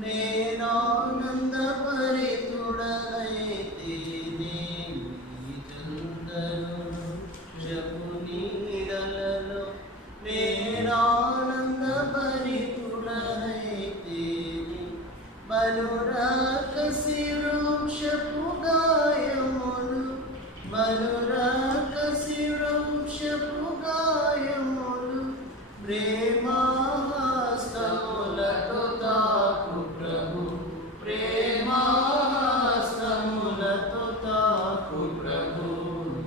నేనానందభరితుడనైతిని నీ చందనము జపు నీడలలో నేనానందభరితుడనైతిని బలురాకసి వృక్షపు గాయములు బలురాకసి వృక్షపు గాయములు ప్రేమాహస్తములతో తాకు ప్రభు ప్రేమాహస్తములతో తాకు ప్రభు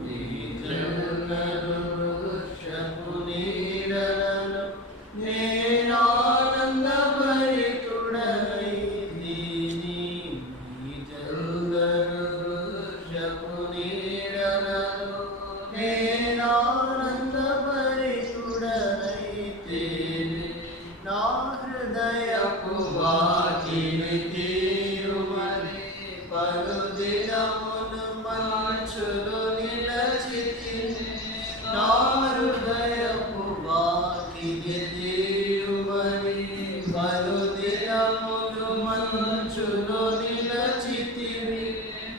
నీ జనులను వృక్షపు నీడలలో నేనానందభరితుడనైతిని నీ జనులను వృక్షపు నీడలలో నేనానందభరితుడనైతిని నా హృదయపు వాకిలి తీరుమని పలుదినమును మంచులో నిలచితిని నా హృదయపు వాకిలి తీరుమని పలుదినమును మంచులో నిలచితిని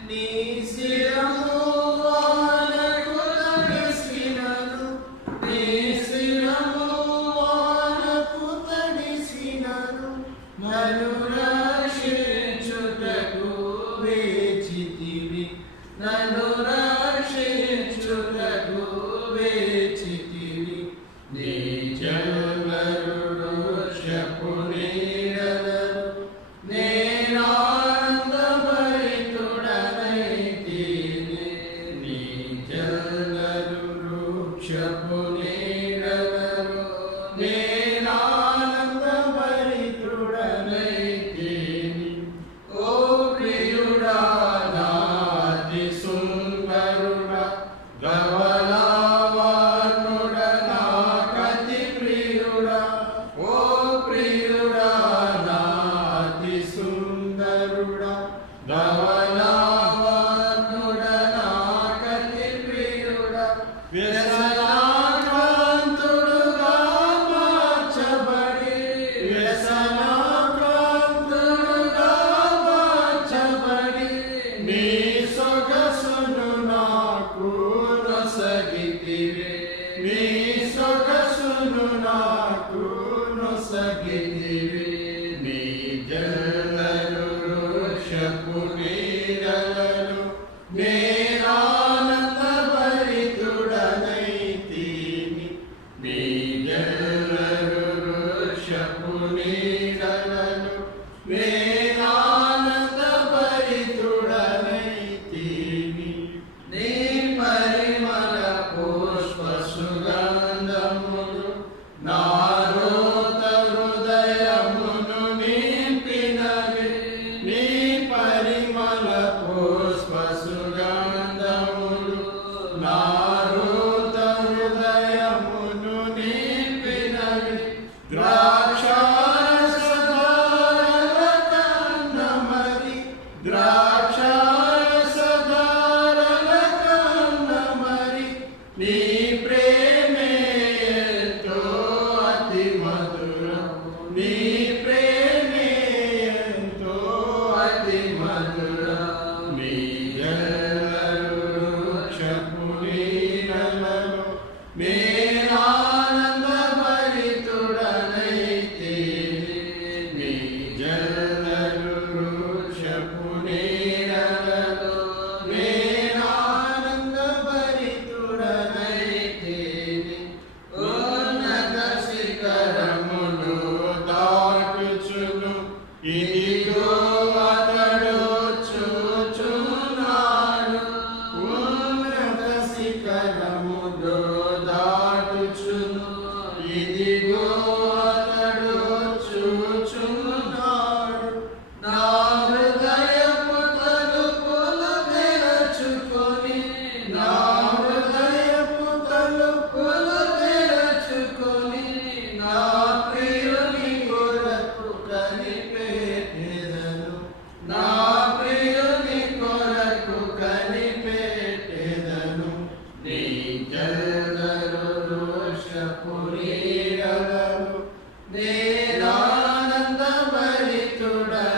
నీ శిరము వానకు తడిసినను నీ శిరము వానకు తడిసినను నన్ను రక్షించుటకు వేచితివి నన్ను రక్షించుటకు వేచితివి నీ జనులను వృక్షపు నీడలలో నేనానందభరితుడనైతిని నీ జనులను వృక్షపు నీడలలో నేనానందభరితుడనైతిని ఓ ప్రియుడా నాతి సుందరుడా ధవళవర్ణుడా నాకతి ప్రియుడా ఓ ప్రియుడా నాతి సుందరుడా ధవళవర్ణుడా నాకతి ప్రియుడా వ్యసనాక్రాంతుడుగా మార్చబడి వ్యసనాక్రాంతుడుగా మార్చబడి నీ సొగసును నాకు నొసగితివి నీ సొగసును నాకు నొసగితివి నీ జనులను వృక్షపు నీడలలో నేనానందభరితుడనైతిని నీ జనులను వృక్షపు నీడలలో నేనానందభరితుడనైతిని నీ పరిమళ పుష్ప సుగంధములు నా రోత హృదయమును నింపినవి నీ పరిమళ పుష్ప సుగంధములు నా రోత హృదయమును నింపినవి ద్రాక్షారసధారల కన్నమరి ద్రాక్షారసధారల కన్నమరి నీ ప్రేమే ఎంతో అతి మధురం నీ ప్రేమే ఎంతో అతి మధురం నీ జనులను వృక్షపు నీడలలో నేనానందభరితుడనైతిని నీ జనులను వృక్షపు నీడలలో నేనానందభరితుడనైతిని ఉన్నత శిఖరములు దాటుచును ఇదిగో అతడు చూచున్నాడు ఉన్నత శిఖరములు దాటుచును ఇదిగో అతడు చూచున్నాడు నా హృదయపు తలుపులు తెరచుకొని నా హృదయపు తలుపులు తెరచుకొని నా ప్రియుని కొరకు కనిపెట్టెదను నా ప్రియుని కొరకు కనిపెట్టెదను నీ జనులను వృక్షపు నీడలలో నేనానందభరితుడనైతిని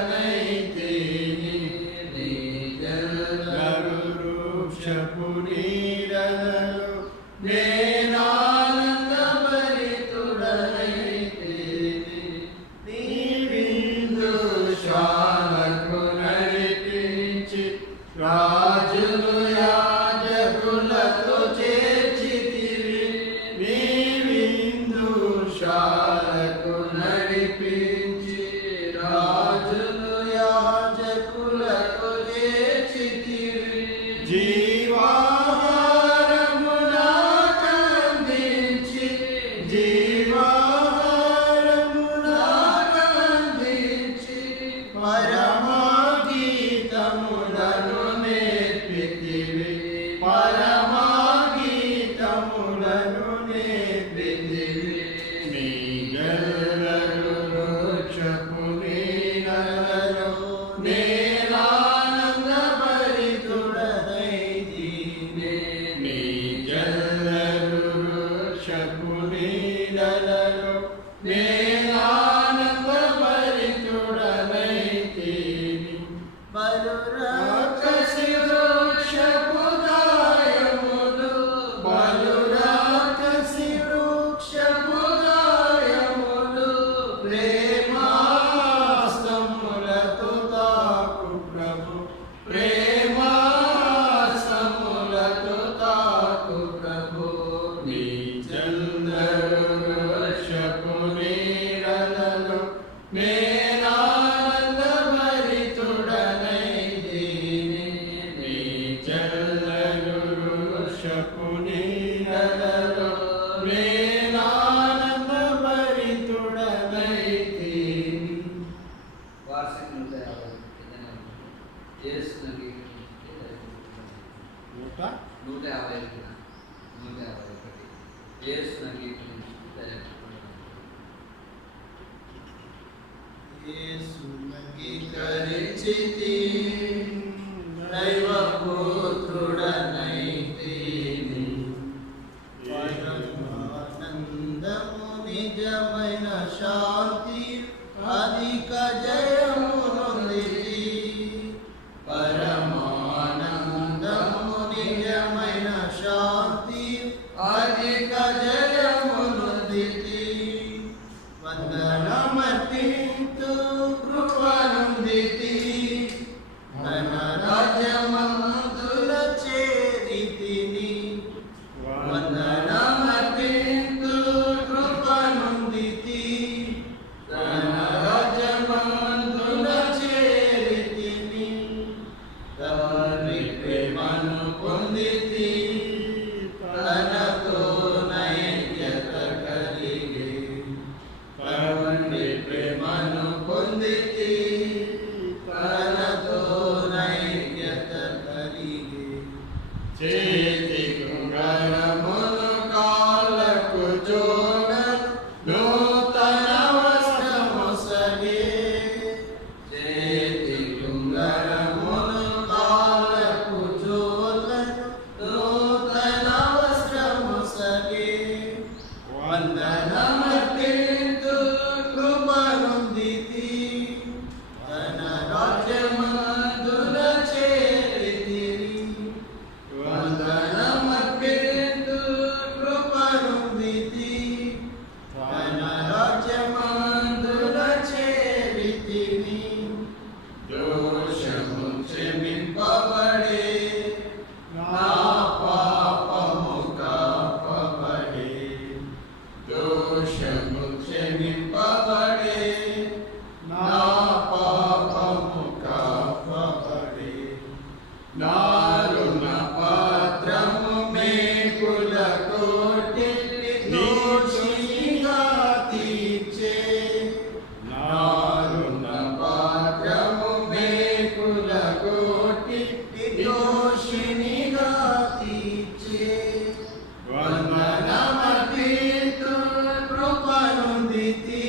నేనానందభరితుడనైతిని నీ చల్లని వృషపు నీడలలో నేనానందభరితుడనైతిని. వార్షిక 150 చేస్తున్నది 151 చేస్తున్నది యేసునంగీకరించితి దైవపుత్రుడనైతిని పరమానందము నిజమైన శాంతి అధిక జయము నొందితి. పరమానందము నిజమైన శాంతి అధిక జయము నొందితి. వందనమర్పింతు కృపనొందితి. మన రాజ్యమందుల చేరితిని. వందనమర్పింతు కృపనొందితి. మన రాజ్యమందుల చేరితిని. తండ్రి ప్రేమను పొందితి. తనతో నైక్యత కలిగి తండ్రి ప్రేమను పొందితి. తనతో నైక్యత కలిగి చేతి కుంగరమును కాళ్ళకు జోడ నూతన వస్త్రమొసగే. చేతి కుంగరమును కాళ్ళకు జోడ నూతన వస్త్రమొసగే. వందనమర్పింతు కృపనొందితి. తన రాజ్యమందుల చేరితిని. వందనమర్పింతు కృపనొందితి. తన రాజ్యమందుల చేరితిని. దోషము క్షమింపబడే నా పాపము కాపబడే. దోషము క్షమింపబడే నా పాపము కాపబడే. నా రుణ పాత్రము మేకుల కోటి దోషిగా తీర్చే. నా రుణ పాత్రము మేకుల కోటి దోషినిగా తీర్చే. వందనమర్పింతు కృపనొందితి.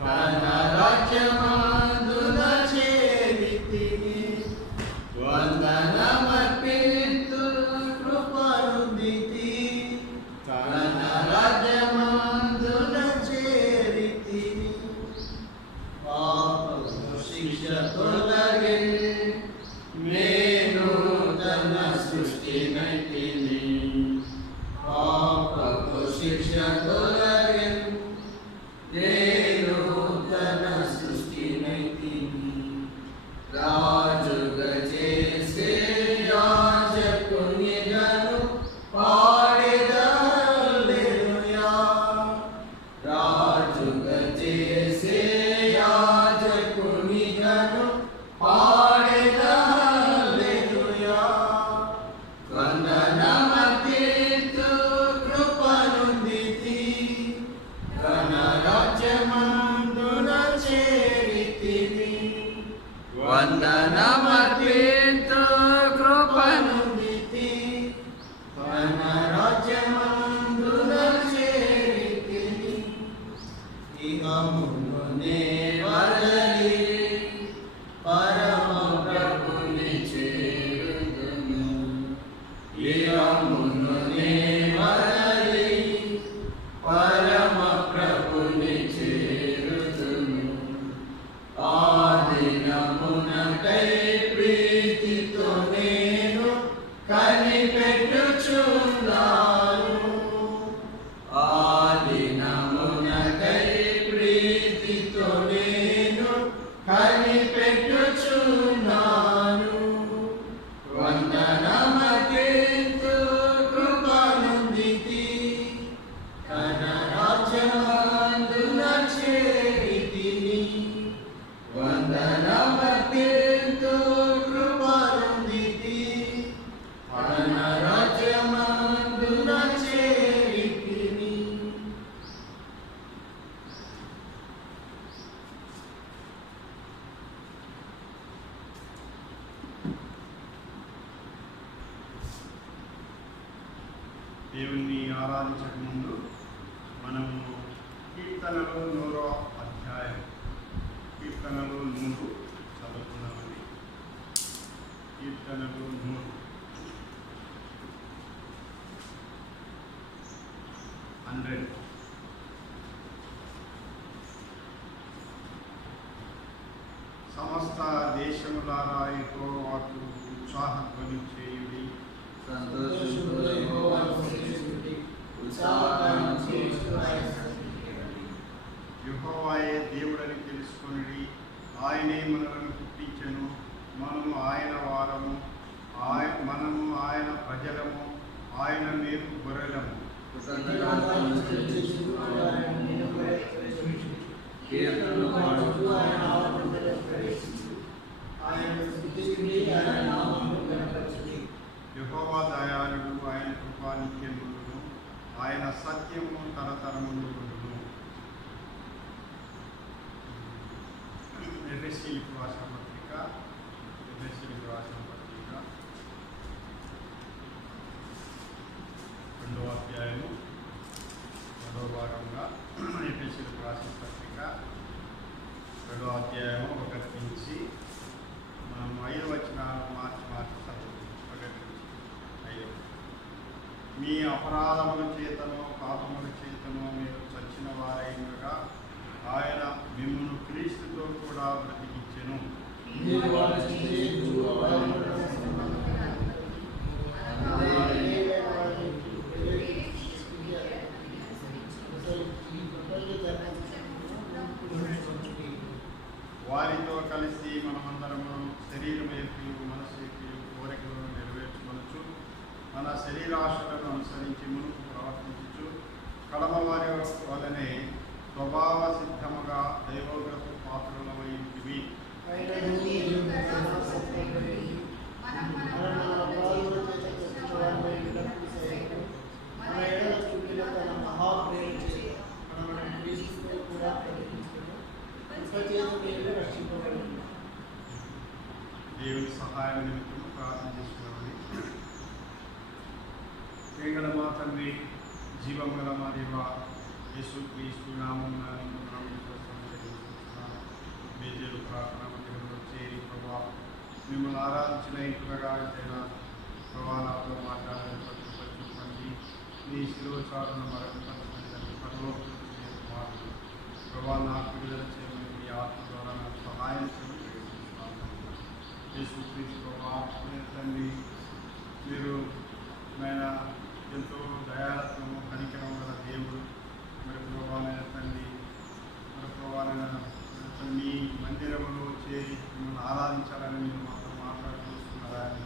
తన రాజ్యమందుల చేరితిని. వందనమర్పింతు కృపనొందితి. తన రాజ్యమందుల చేరితిని. పాపము శిక్ష తొలగే నేను తన సృష్టినైతిని. పాపము శిక్ష తొలగే నేను తన సృష్టినైతిని. రాజుగా చేసే యాజకునిగను పాడెదా హల్లెలూయా. రాజుగా చేసే యాజకునిగను పాడెదా హల్లెలూయా. వందనమర్పింతు కృపనొందితి. తన రాజ్యమందుల చేరితిని. వందనమర్పింతు కృపనొందితి. తన రాజ్యమందుల చేరితిని. ఇహమునే వదలి పరమ ప్రభుని చేరుదును. ఇహమునే వదలి పరమ ప్రభుని చేరుదును. ఆ దినమునకై ప్రీతితో నేను కనిపెట్టుచున్నాను. ఆ దినమునకై ప్రీతితో నేను కనిపెట్టుచున్నాను. వందనమర్పింతు కృపనొందితి. తన రాజ్యమందుల చేరితిని. ఆరాధించక ముందు మనము కీర్తనలు 100వ అధ్యాయం, కీర్తనలు 100 చదువుతున్నామండి. కీర్తనలు 100 సమస్త దేశములారా యెహోవాకు ఉత్సాహధ్వని చేయుడి. యెహోవాయే దేవుడని తెలుసుకొనుడి. ఆయనే మనలను పుట్టించెను. మనము ఆయన వారము, మనము ఆయన ప్రజలము, ఆయన మేము గొర్రెలము. యెహోవా దయాళుడు, ఆయన కృప నిత్యముండును, ఆయన సత్యము తరతరములు ఉండును. ఎఫెసీయులకు రాసిన పత్రిక 2వ అధ్యాయము 2వ భాగంగా, ఎఫెసీయులకు రాసిన పత్రిక 2వ అధ్యాయము 1 నుంచి మనం 5వ వచనాలు మార్చి చదువుతాం. 1 నుంచి 5. మీ అపరాధముల చేతను పాపముల చేతను మీరు చచ్చిన వారైనగా ఆయన మిమ్మును క్రీస్తుతో కూడా బ్రతికించెను. వారితో కలిసి మనమందరము శరీరం యొక్క మనసు యొక్క కోరికలను నెరవేర్చుకొనొచ్చు, మన శరీరాశలను అనుసరించి మునుపు ప్రవర్తించు, కడమ వారి వలనే స్వభావ సిద్ధముగా దైవోగ్రత పాత్రలమైనవి. దేవుని సహాయం నిమిత్తం ప్రార్థన చేసుకున్నామని. ప్రియగల మా తండ్రి, జీవం గల మా దేవ, యేసుక్రీస్తు నామమున బేజేలు ప్రార్థన మందిరంలో చేరి ప్రభా మిమ్మల్ని ఆరాధించిన ఇంటుగా అయినా ప్రభా నాతో మాట్లాడాలని పట్టుపండి. మీ శిరోచారణ మరొకపరచండి. పరలోకమారు ప్రభా నాకు విడుదల చేయమని మీ ఆత్మ ద్వారా నాకు సహాయం చేయమని యేసుక్రీస్తు ప్రభా తండ్రి, మీరు ఎంతో దయాలత్వము కనికరం గల దేవుడు. మరి ప్రభావైన తండ్రి, మరి ప్రభావైన మీ మందిరంలో చేరి మిమ్మల్ని ఆరాధించాలని మీరు మాతో మాట్లాడుతున్నారని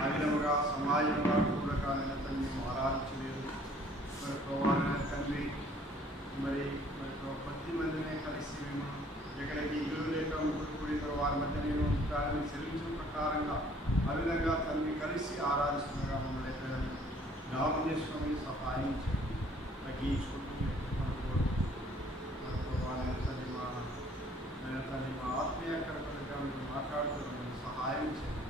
ఆ విధముగా సమాజంగా కూడా కాలిన తండ్రి మేము ఆరాధించలేదు. మరి ప్రభావైన తండ్రి, మరి ప్రతి మందినే కలిసి మేము ఎక్కడికి ఇల్లు లేక ముగ్గురు కూడిన వారి మధ్య నేను దానిని చెల్లించిన ప్రకారంగా ఆ విధంగా తండ్రి కలిసి ఆరాధిస్తుండగా మమ్మల్ని ఎక్కడ జ్ఞాపకం చేసుకొని సహాయం చేయండి. తగ్గించుకుంటూ తండ్రి మా ఆత్మీయ కర్తగా మీరు మాట్లాడుతున్న సహాయం చేయండి.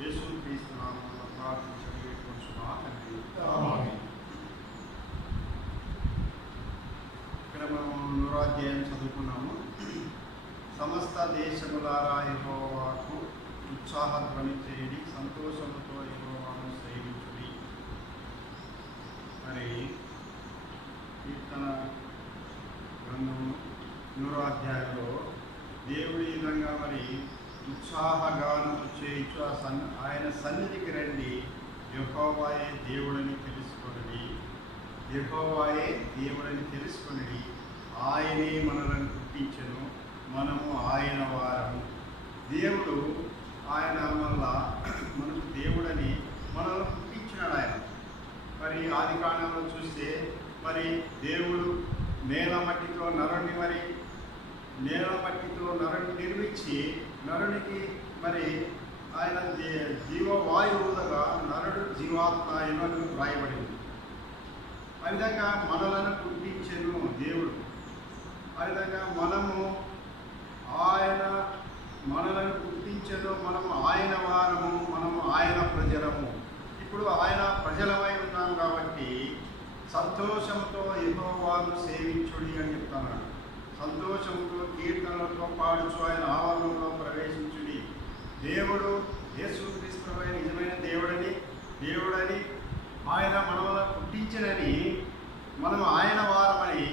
యేసుక్రీస్తు నామమున ప్రార్థించండి తండ్రి. ఇక్కడ మనం 100వ అధ్యాయం చదువుకున్నాము. సమస్త దేశములారా యెహోవాకు ఉత్సాహధ్వని చేయుడి, సంతోషముతో యెహోవాను సేవించుడి. మరి కీర్తన గ్రంథము 100వ అధ్యాయంలో దేవుడి విధంగా మరి ఉత్సాహగానము చేయించు ఆయన సన్నిధికి రండి, యెహోవాయే దేవుడని తెలుసుకొనుడి. యెహోవాయే దేవుడని తెలుసుకొనుడి. ఆయనే మనలను పుట్టించెను, మనము ఆయన వారము. దేవుడు ఆయన మనకు దేవుడని మనల్ని పుట్టించినాడు ఆయన. మరి ఆది కాండంలో చూస్తే మరి దేవుడు నేల మట్టితో నరుని నిర్మించి నరునికి మరి ఆయన జీవవాయువుగా నరుడు జీవాత్మ ఎన్నో రాయబడింది. ఆ విధంగా మనలను పుట్టించెను దేవుడు. ఆ విధంగా మనలను పుట్టించెను, మనము ఆయన వారము, మనము ఆయన ప్రజలము. ఇప్పుడు ఆయన ప్రజలమై ఉన్నాం కాబట్టి సంతోషంతో యెహోవాను సేవించుడి అని చెప్తున్నాడు. సంతోషంతో కీర్తనలతో పాడుచు ఆయన ఆవరణంలో ప్రవేశించుడి. దేవుడు యేసుక్రీస్తు నిజమైన దేవుడని ఆయన మనల్ని పుట్టించినని మనం ఆయన వారమని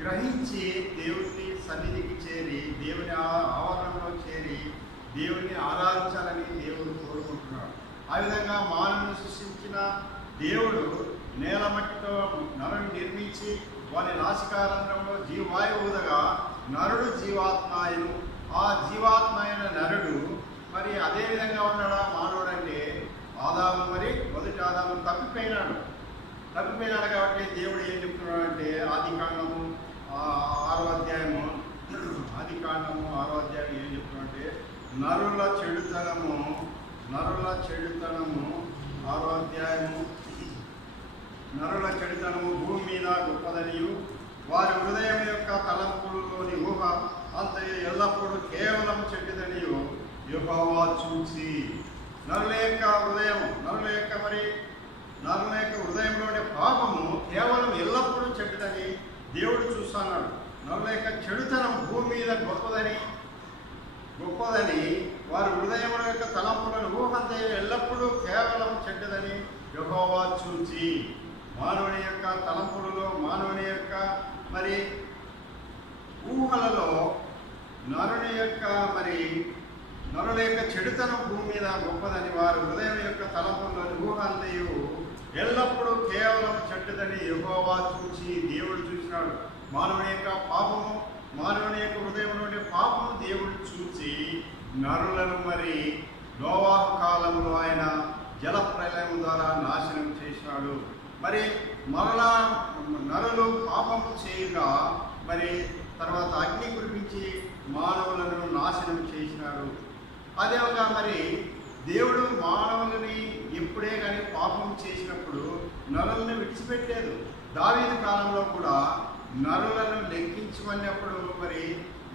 గ్రహించి దేవుని సన్నిధికి చేరి దేవుని ఆవరణలో చేరి దేవుని ఆరాధించాలని దేవుడు కోరుకుంటున్నాడు. ఆ విధంగా మానవుని సృష్టించిన దేవుడు నేల మట్టితో నరుని నిర్మించి వారి నాసికారంధ్రంలో జీవాయువు ఊదగా నరుడు జీవాత్మాయను. ఆ జీవాత్మాయన నరుడు మరి అదే విధంగా ఉన్నాడా మానవుడు అంటే ఆదాము మరి మొదటి ఆదాము తప్పిపోయినాడు కాబట్టి దేవుడు ఏం చెప్తున్నాడు అంటే ఆది కాండము 6వ అధ్యాయము ఏం చెప్తున్నాడంటే నరుల చెడుతనము 6వ అధ్యాయము నరుల చెడుతనము భూమి మీద గొప్పదనియు వారి హృదయం యొక్క తలంపులలోని ఊహ అంతయు ఎల్లప్పుడూ కేవలం చెడ్డదనియు యెహోవా చూసి నరుల యొక్క హృదయంలోని పాపము కేవలం ఎల్లప్పుడూ చెడ్డదని దేవుడు చూస్తున్నాడు. నరుల యొక్క చెడుతనం భూమి మీద గొప్పదని వారి హృదయముల యొక్క తలంపులను ఊహంతే ఎల్లప్పుడూ కేవలం చెడ్డదని యెహోవా చూచి మానవుని యొక్క తలంపులలో మానవుని యొక్క మరి ఊహలలో నరుల యొక్క చెడుతనం భూమి మీద గొప్పదని వారి హృదయం యొక్క తలంపులను ఊహంతయు ఎల్లప్పుడూ కేవలం చెడ్డదని యెహోవా చూచి దేవుడు చూసినాడు. మానవుని యొక్క హృదయంలోని పాపము దేవుడు చూచి నరులను మరి నోవాహు కాలంలో ఆయన జల ప్రళయం ద్వారా నాశనం చేసినాడు. మరి మరలా నరులు పాపము చేయగా మరి తర్వాత అగ్ని కురిపించి మానవులను నాశనం చేసినాడు. అదేవిధంగా మరి దేవుడు మానవులని ఎప్పుడే కానీ పాపం చేసినప్పుడు నరులను విడిచిపెట్టలేదు. దావీదు కాలంలో కూడా నరులను లెక్కించమన్నప్పుడు మరి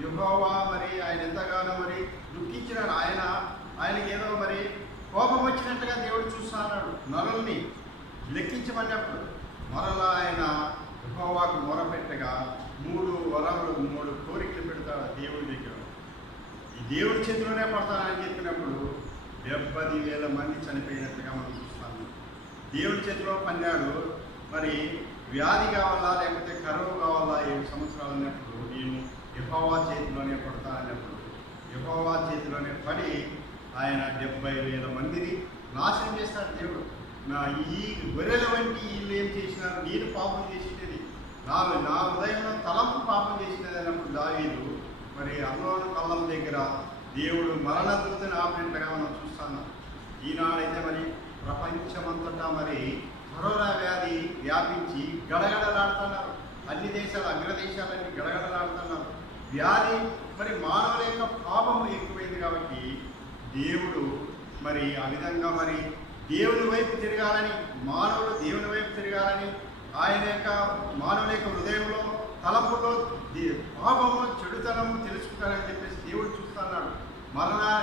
యెహోవా మరి ఆయన ఎంతగానో మరి దుఃఖించినాడు. ఆయనకి ఏదో మరి కోపం వచ్చినట్టుగా దేవుడు చూస్తున్నాడు. నరుల్ని లెక్కించమన్నప్పుడు మరలా ఆయన యెహోవాకు మొరపెట్టగా 3 కోరికలు పెడతాడు దేవుడి దగ్గర. ఈ దేవుడి చేతిలోనే పడతానని చెప్పినప్పుడు 70,000 మంది చనిపోయినట్టుగా మనం చూస్తాము. దేవుడి చేతిలో పన్నాడు. మరి వ్యాధి కావాలా లేకపోతే కరువు కావాలా 7 సంవత్సరాలు అన్నప్పుడు నేను యెహోవా చేతిలోనే పడతానన్నప్పుడు యెహోవా చేతిలోనే పడి ఆయన 70,000 మందిని నాశనం చేస్తాడు దేవుడు. ఈ గొర్రెల వంటి వీళ్ళు ఏం చేసినారు, నేను పాపం చేసినది నా హృదయంలో తలంపు పాపం చేసినది అన్నప్పుడు దావీదు మరి అల్లోను కళ్ళం దగ్గర దేవుడు మరణదూతని ఆపినట్లుగా మనం చూస్తున్నాం. ఈనాడైతే మరి ప్రపంచమంతటా మరి కరోనా వ్యాధి వ్యాపించి గడగడలాడుతున్నారు. అన్ని దేశాలు అగ్రదేశాలన్నీ గడగడలాడుతున్నారు. వ్యాధి మరి మానవుల యొక్క పాపము ఎక్కువైంది కాబట్టి దేవుడు మరి ఆ విధంగా మరి దేవుని వైపు తిరగాలని మానవుడు దేవుని వైపు తిరగాలని ఆయన యొక్క మానవుల యొక్క హృదయంలో తలపులో పాపము చెడుతనము తెలుసుకుంటారని చెప్పేసి దేవుడు చూస్తున్నాడు. మరలా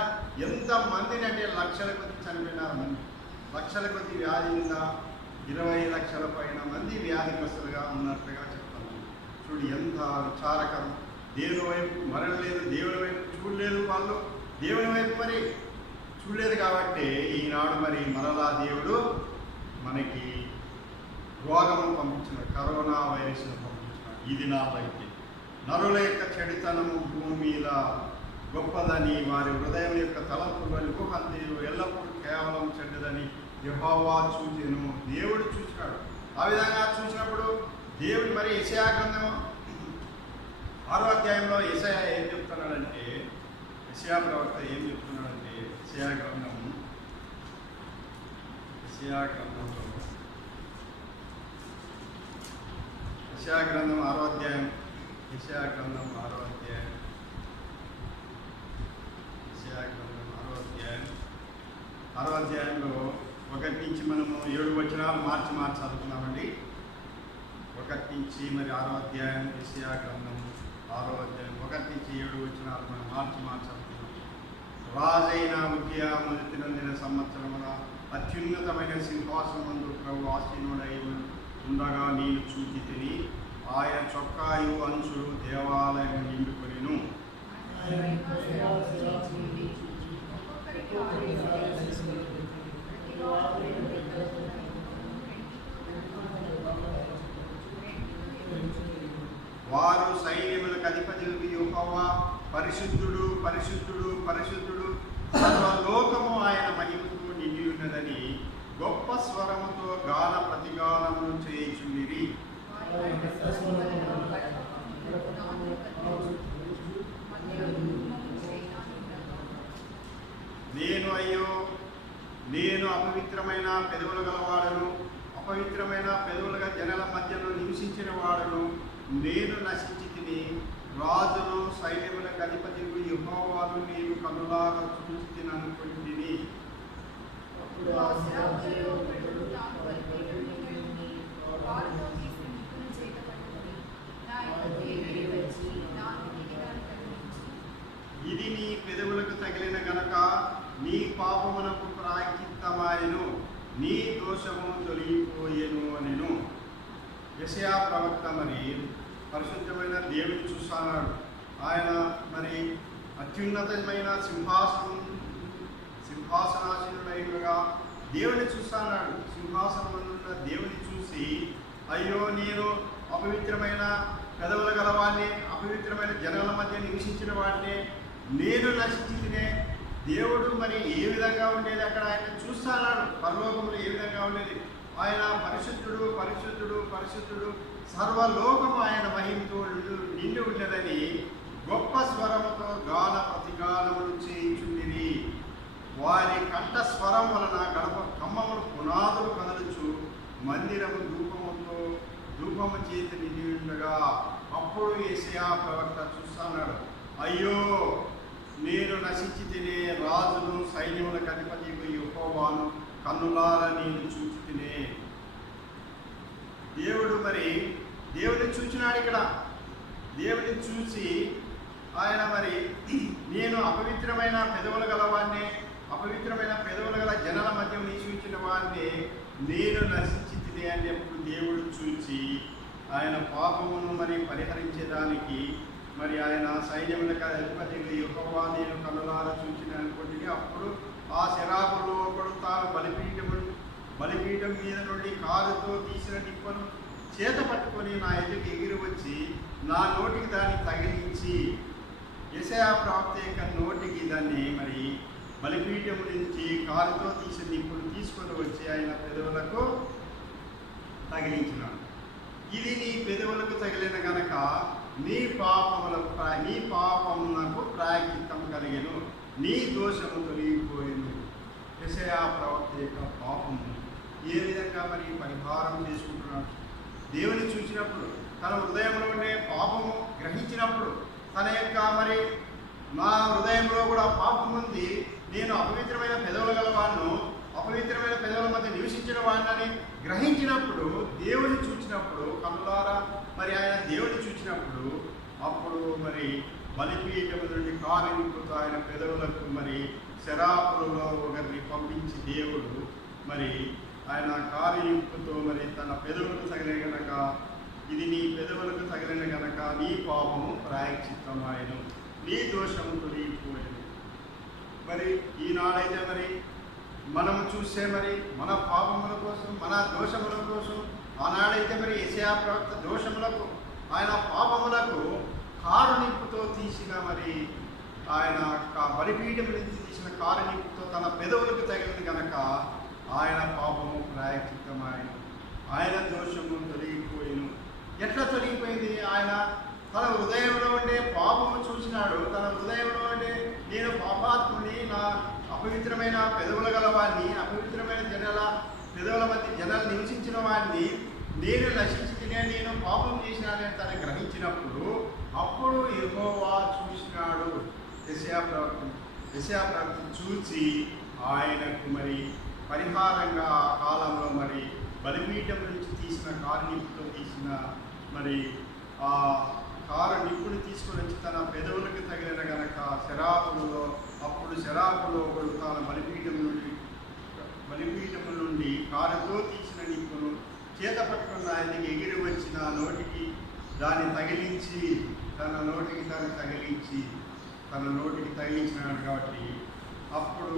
ఎంతమందిని అంటే లక్షల కొద్ది చనిపోయినారు. లక్షల కొద్ది వ్యాధి మీద 20 లక్షల పైన మంది వ్యాధిగ్రస్తులుగా ఉన్నట్టుగా చెప్తాను. చూడు ఎంత విచారకరం. దేవుని వైపు మరలేదు, దేవుని వైపు చూడలేదు. వాళ్ళు దేవుని వైపు మరి చూడలేదు కాబట్టి ఈనాడు మరి మరలా దేవుడు మనకి రోగము పంపించినాడు, కరోనా వైరస్ను పంపించినాడు. ఇది నా బయట నరుల యొక్క చెడుతనము భూమి మీద గొప్పదని వారి హృదయం యొక్క తలంపులని ఊహంతయు ఎల్లప్పుడూ కేవలం చెడ్డదని యెహోవా చూచెను. దేవుడు చూసినాడు. ఆ విధంగా చూసినప్పుడు దేవుడు మరి యెషయా గ్రంథం 6వ అధ్యాయంలో యెషయా ఏం చెప్తున్నాడంటే, యెషయా ప్రవక్త ఏం చెప్తున్నాడంటే యెషయా గ్రంథంలో 6వ అధ్యాయం యెషయా గ్రంథం 6వ అధ్యాయంలో 1 నుంచి మనము 7 వచనాలు మార్చి చదువుకున్నామండి. 1 నుంచి మరి 6వ అధ్యాయం యెషయా గ్రంథం 6వ అధ్యాయం 1 నుంచి 7 వచనాలు మనం మార్చి చదువుకున్నాం. రాజైన ఉజ్జియా మొదటి సంవత్సరమున అత్యున్నతమైన సింహాసనమందు ప్రభు ఆసీనుడై ఉండగా నేను చూచి తిని ఆయన చొక్కాయు అంచులు దేవాలయం నిండుకొనెను. వారు సైన్యములకు అధిపతి యెహోవా పరిశుద్ధుడు పరిశుద్ధుడు పరిశుద్ధుడు సర్వలోకము ఆయన మహిమతో నిండి ఉన్నదని గొప్ప స్వరముతో గాన ప్రతిగానములు చేయుచుండిరి. నేను అపవిత్రమైన పెదవులు గలవాడను, అపవిత్రమైన పెదవులుగా జనాల మధ్యలో నివసించిన వాడను. నేను నశించి తిని రాజును సైన్యములకు అధిపతి యెహోవాను నేను కన్నులారా చూచి తిననుకుంటుని. ఇది నీ పెదవులకు తగిలిన గనక నీ పాపమునకు ప్రాయశ్చిత్తమాయెను, నీ దోషము తొలగిపోయెను అనెను. యెషయా ప్రవక్త మరి పరిశుద్ధమైన దేవుని చూస్తున్నాడు. ఆయన మరి అత్యున్నతమైన సింహాసనాసీనుడైనగా దేవుని చూస్తున్నాడు. సింహాసనమున్న దేవుని చూసి, అయ్యో నేను అపవిత్రమైన పెదవుల గలవాడిని, అపవిత్రమైన జనాల మధ్య నివసించిన వాడిని, నేను నశించినే. దేవుడు మరి ఏ విధంగా ఉండేది అక్కడ ఆయన చూస్తున్నాడు. పరలోకములు ఏ విధంగా ఉండేది, ఆయన పరిశుద్ధుడు పరిశుద్ధుడు పరిశుద్ధుడు సర్వలోకము ఆయన మహిమతో నిండి ఉండేదని గొప్ప స్వరముతో గాన ప్రతిగానములు చేయుచుండిరి. వారి కంఠ స్వరం వలన గడప కమ్మములు పునాదులు కదలుచు మందిరము ధూపము చేతి నిండి ఉండగా అప్పుడు యెషయా ప్రవక్త చూస్తున్నాడు, అయ్యో నేను నశించి తినే రాజును సైన్యములకు అధిపతి యెహోవాను కన్నులారా నేను చూచి తినే. దేవుడు మరి దేవుని చూచినాడు. ఇక్కడ దేవుని చూసి ఆయన మరి నేను అపవిత్రమైన పెదవులు గలవాడిని, అపవిత్రమైన పెదవులు గల జనాల మధ్య నివసించిన వాడిని, నేను నశించి తినే అన్నప్పుడు దేవుడు చూచి ఆయన పాపమును మరి పరిహరించేదానికి మరి ఆయన సైన్యములకు అధిపతి యెహోవా నేను కన్నులారా చూచిన అనుకుంటే అప్పుడు ఆ శరాబులో ఒకడు తాను బలిపీఠం మీద నుండి కారుతో తీసిన నిప్పను చేత పట్టుకొని నా ఎదుగు ఎగిరి వచ్చి నా నోటికి దాన్ని తగిలించి, యెషయా ప్రవక్త యొక్క నోటికి దాన్ని మరి బలిపీఠము నుంచి కారుతో తీసిన నిప్పును తీసుకొని వచ్చి ఆయన పెదవులకు తగిలించినాడు. ఇది నీ పెదవులకు తగిలిన గనక నీ పాపమునకు ప్రాయశ్చిత్తం కలిగెను, నీ దోషము తొలగిపోయింది. యెషయా ప్రవక్త యొక్క పాపము ఏ విధంగా మరి పరిహారం చేసుకుంటున్నాడు. దేవుని చూసినప్పుడు తన హృదయంలో ఉండే పాపము గ్రహించినప్పుడు తన యొక్క మరి నా హృదయంలో కూడా పాపం ఉంది, నేను అపవిత్రమైన పెదవులు గలవాడిను, అపవిత్రమైన పెదవుల మధ్య నివసించిన వాడిని గ్రహించినప్పుడు, దేవుని చూసినప్పుడు కన్నులారా మరి ఆయన దేవుని చూసినప్పుడు అప్పుడు మరి బలిపీఠము నుండి కారునింపుతో ఆయన పెదవులకు మరి శరాపులలో ఒకరిని పంపించి దేవుడు మరి ఆయన కారునింపుతో మరి తన పెదవులకు తగిలిన గనక ఇది నీ పెదవులకు తగిలిన గనక నీ పాపము ప్రాయశ్చిత్తమాయెను, నీ దోషము తొలగిపోయేది. మరి ఈనాడైతే మరి మనం చూస్తే మరి మన పాపముల కోసం మన దోషముల కోసం ఆనాడైతే మరి యెషయా ప్రవక్త దోషములకు ఆయన పాపములకు కారునింపుతో తీసిన మరి ఆయన బలిపీఠం నుంచి తీసిన కారునింపుతో తన పెదవులకు తగిలిన గనక ఆయన పాపము ప్రాయశ్చిత్తమాయెను, ఆయన దోషము తొలగిపోయిను. ఎట్లా తొలగిపోయింది? ఆయన తన హృదయంలో ఉండే పాపము చూసినాడు. తన హృదయంలో ఉండే నేను పాపాత్ముని, నా అపవిత్రమైన పెదవుల గలవాడిని, అపవిత్రమైన పెదవుల మధ్య జనాలు నివసించిన వాడిని, నేను నశించి తినే, నేను పాపం చేసినానని తను గ్రహించినప్పుడు అప్పుడు యెహోవా చూసినాడు. యెషయా ప్రవక్త చూసి ఆయనకు మరి పరిహారంగా ఆ కాలంలో మరి బలిపీఠం నుంచి తీసిన కారునిప్పుతో తీసిన మరి ఆ కారు నిప్పుని తీసుకొని వచ్చి తన పెదవులకు తగిలిన గనక శరాపులలో అప్పుడు శరాపులో ఒకడు తాను బలిపీఠం నుండి కారుతో తీసిన నిప్పును చేత పట్టుకున్న ఎదిగి ఎగిరి వచ్చి నా నోటికి దాన్ని తగిలించి తన నోటికి తగిలించినాడు కాబట్టి అప్పుడు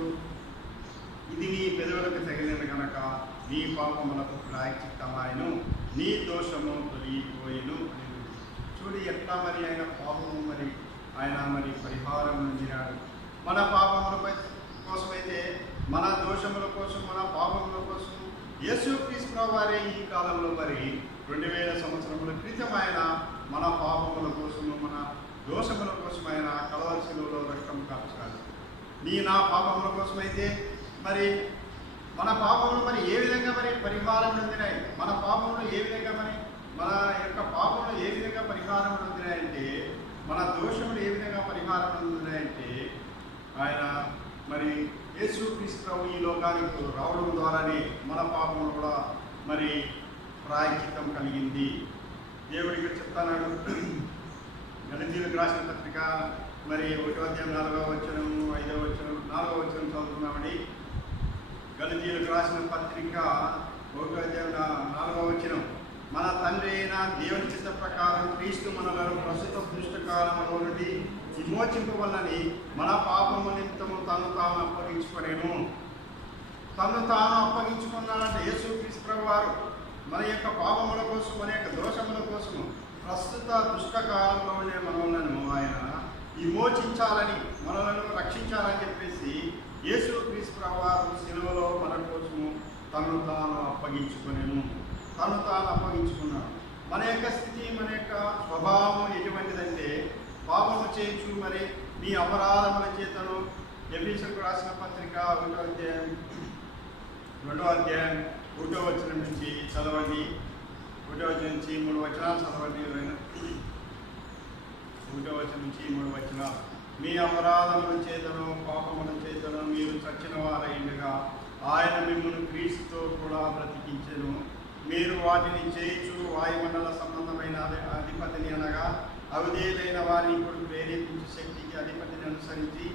ఇది నీ పెదవులకు తగిలిన కనుక నీ పాపములకు ప్రాయశ్చిత్తమాయను, నీ దోషము తొలగిపోయెను అని. చూడు ఎట్లా మరి ఆయన పాపము ఆయన పరిహారం పొందినాడు. మన పాపముల కోసమైతే, మన దోషముల కోసం, మన పాపముల కోసం యేసుక్రీస్తు వారే ఈ కాలంలో 2000 సంవత్సరముల క్రితం ఆయన మన పాపముల కోసము, మన దోషముల కోసం ఆయన కల్వరి శిలువలో రక్తం కార్చాడు. నా పాపముల కోసమైతే మన పాపములు ఏ విధంగా పరిహారం పొందినాయి, మన పాపములు ఏ విధంగా మన యొక్క పాపములు ఏ విధంగా పరిహారం పొందినాయంటే, మన దోషములు ఏ విధంగా పరిహారం పొందినాయంటే, ఆయన యేసుక్రీస్తు ఈ లోకానికి రావడం ద్వారానే మన పాపములు కూడా ప్రాయశ్చిత్తం కలిగింది. దేవుడికి చెప్తాడు. గలతీయులకు రాసిన పత్రిక 1వ అధ్యాయం 4వ వచనం 5వ వచనం 4వ వచనం చదువుతున్నామండి. గలతీయులకు రాసిన పత్రిక 1వ అధ్యాయం 4వ వచనం, మన తండ్రి అయిన దేవుని చిత్త ప్రకారం క్రీస్తు మనలను ప్రస్తుత దుష్టకాలంలో నుండి విమోచింపవలని మన పాపము నిమిత్తము తను తాను అప్పగించుకున్నాడంటే యేసుక్రీస్తు వారు మన యొక్క పాపముల కోసం, మన యొక్క దోషముల కోసము ప్రస్తుత దుష్టకాలంలోనే మనలను ఆయన విమోచించాలని, మనలను రక్షించాలని చెప్పేసి యేసుక్రీస్తు వారు శిలువలో మన కోసము తను తాను అప్పగించుకున్నాడు. మన యొక్క స్థితి, మన యొక్క స్వభావం ఎటువంటిదంటే, పాపము చేయొచ్చు నీ అపరాధముల చేతను. ఎఫెసీయులకు రాసిన పత్రిక 1వ అధ్యాయం 2వ అధ్యాయం 1వ వచనం నుంచి చదవండి. 1వ వచనం నుంచి 3 వచనాలు చదవండి. 1వ వచనం నుంచి 3 వచనాలు. మీ అపరాధముల చేతను పాపముల చేతను మీరు చచ్చిన వారైనగా ఆయన మిమ్మల్ని క్రీస్తుతో కూడా బ్రతికించెను. మీరు వాటిని చేయించు వాయుమండల సంబంధమైన అధిపతిని అనగా అవిధేయులైన వారిని ఇప్పుడు ప్రేరేపించే శక్తికి అధిపతిని అనుసరించి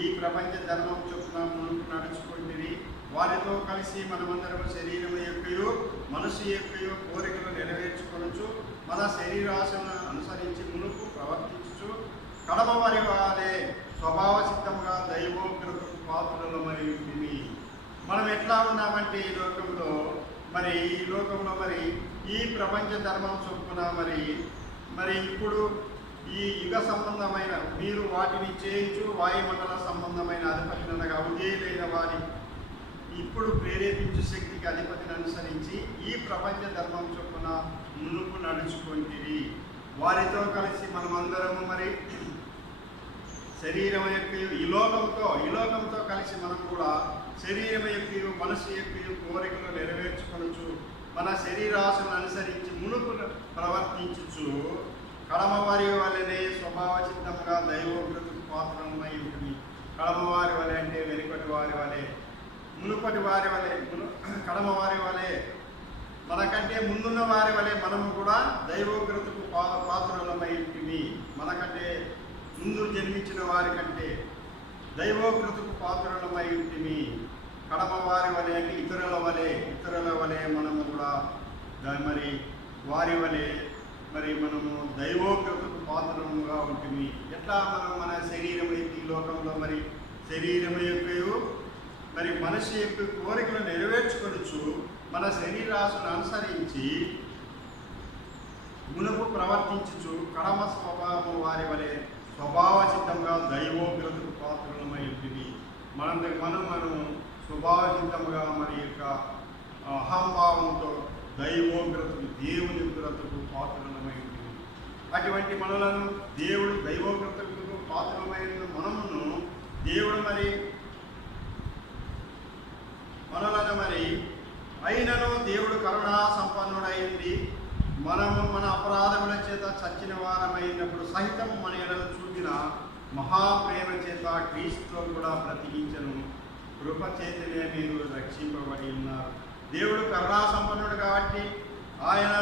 ఈ ప్రపంచ ధర్మం చొప్పున మునుపు నడుచుకుంటుని వారితో కలిసి మనమందరము శరీరం యొక్కయు మనసు యొక్కయు కోరికలు నెరవేర్చుకొనొచ్చు మన శరీరాశను అనుసరించి మునుపు ప్రవర్తించు కడమ వారి వారే స్వభావ సిద్ధంగా దైవోగ్రతకు పాత్రలు మనం ఎట్లా ఉన్నామంటే ఈ లోకంలో ఈ ప్రపంచ ధర్మం చొప్పున ఇప్పుడు ఈ యుగ సంబంధమైన మీరు వాటిని చేయించు వాయుమండల సంబంధమైన అధిపతిని అనగా అవిధేయులైన వారి ఇప్పుడు ప్రేరేపించు శక్తికి అధిపతిని అనుసరించి ఈ ప్రపంచ ధర్మం చొప్పున మునుపు నడుచుకుంటుంది. వారితో కలిసి మనమందరము శరీరం యొక్క ఈ లోకంతో కలిసి మనం కూడా శరీరం యొక్క మనసు యొక్క కోరికలు నెరవేర్చుకొనొచ్చు మన శరీరాశను అనుసరించి మునుపు ప్రవర్తించుచు కడమవారి వలనే స్వభావ సిద్ధంగా దైవోగ్రతకు పాత్రమై ఉంటుంది. కడమవారి వలె అంటే వెనుకటి వారి వలె, మునుపటి వారి వలె, కడమవారి వలె, మనకంటే ముందున్న వారి వలె మనము కూడా దైవోగ్రతకు పాత్రలమై ఉంటుంది. మనకంటే ముందు జన్మించిన వారి కంటే దైవోగ్రతకు పాత్రలమై ఉంటుంది. కడమవారి వలె అంటే ఇతరుల వలె మనము కూడా వారి వలె మనము దైవోగ్రతకు పాత్రముగా ఉంటుంది. ఎట్లా మన శరీరం ఈ లోకంలో శరీరం యొక్క మనసు యొక్క కోరికలు నెరవేర్చుకొనొచ్చు మన శరీరాశను అనుసరించి మునుపు ప్రవర్తించుచు కడమ స్వభావం వారి వలె స్వభావ సిద్ధంగా దైవోగ్రతకు పాత్రలమై ఉంటుంది. మనం స్వభావ సిద్ధంగా యొక్క అహంభావంతో దైవోగ్రతకు దేవుని ఉగ్రతకు పాత్రలమై ఉంటుంది. అటువంటి మనలను దేవుడు దైవోగ్రతకు పాత్రమైన మనమును దేవుడు మనలను అయినను దేవుడు కరుణా సంపన్నుడైంది. మనము మన అపరాధముల చేత చచ్చిన వారమైనప్పుడు సహితం మన ఎడల చూపిన మహాప్రేమ చేత క్రీస్తుతో కూడా బ్రతికించను. కృప చేతనే మీరు రక్షింపబడి ఉన్నారు. దేవుడు కరుణా సంపన్నుడు కాబట్టి ఆయన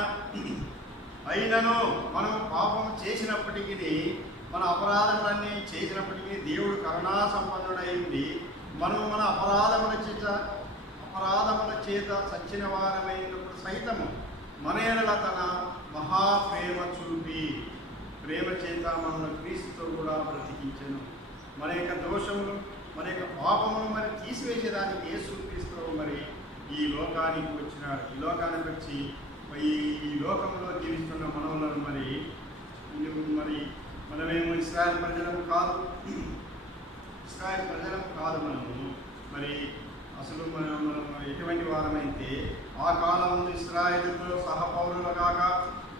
అయినను మనం పాపం చేసినప్పటికీ, మన అపరాధములన్నీ చేసినప్పటికీ దేవుడు కరుణా సంపన్నుడైంది. మనము మన అపరాధముల చేత చచ్చిన వారమైనప్పుడు సైతము మన ఎడల తన మహాప్రేమ చూపి ప్రేమ చేత మనల్ని క్రీస్తుతో కూడా బ్రతికించెను. మన యొక్క దోషములు, మన యొక్క పాపములు మరి తీసివేసేదానికి యేసుక్రీస్తు మరి ఈ లోకానికి వచ్చినాడు. ఈ లోకానికి వచ్చి ఈ లోకంలో జీవిస్తున్న మనవులను మరి మనమేమో ఇశ్రాయేల్ ప్రజలం కాదు, ఇశ్రాయేల్ ప్రజలం కాదు. మనము మరి అసలు మనం ఎటువంటి వారమైతే ఆ కాలంలో ఇశ్రాయేలుతో సహపౌరులు కాక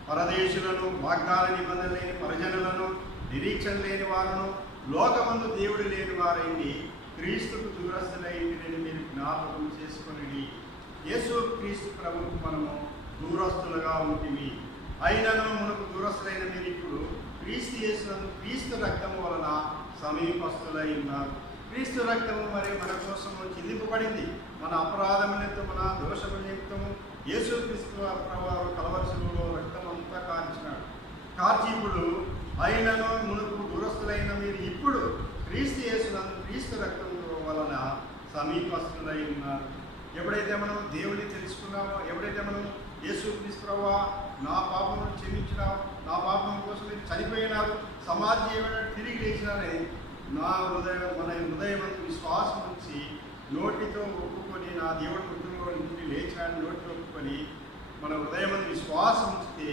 పరదేశులను, వాగ్దాన నిబంధన లేని ప్రజలను, నిరీక్షణ లేని వారును, లోకమందు దేవుడు లేని వారైంది క్రీస్తుకు దూరస్తులైంది మీరు జ్ఞాపకం చేసుకుని. యేసు క్రీస్తు ప్రభువుకు మనము దూరస్తులుగా ఉంటుంది. అయినను మనకు దూరస్తులైన మీరు ఇప్పుడు క్రీస్తు యేసునందు క్రీస్తు రక్తము వలన సమీపస్తులై ఉన్నారు. క్రీస్తు రక్తము మరి మన కోసము చిందింపబడింది. మన అపరాధము నిమిత్తము, మన దోషము నిమిత్తము యేసు క్రీస్తు ప్రభావం కలవరసులో రక్తం అంతా కార్చినాడు. కార్చి ఇప్పుడు అయినను మునుపు దూరస్తులైన మీరు ఇప్పుడు క్రీస్తు యేసునందు క్రీస్తు రక్తం వలన సమీపస్తులై ఉన్నారు. ఎప్పుడైతే మనం దేవుని తెలుసుకున్నామో, ఎప్పుడైతే మనం యేసు క్రీస్తు ప్రభువా నా పాపమును క్షమించినావు, నా పాపం కోసం మీరు చనిపోయినారు, సమాధి చేయబడి తిరిగి లేచినారని మన హృదయం విశ్వాసం నుంచి నోటితో ఒప్పుకొని, నా దేవుడి మృతుల్లో నుండి లేచినాడని నోటితో ఒప్పుకొని మన హృదయం విశ్వాసం ఉంచితే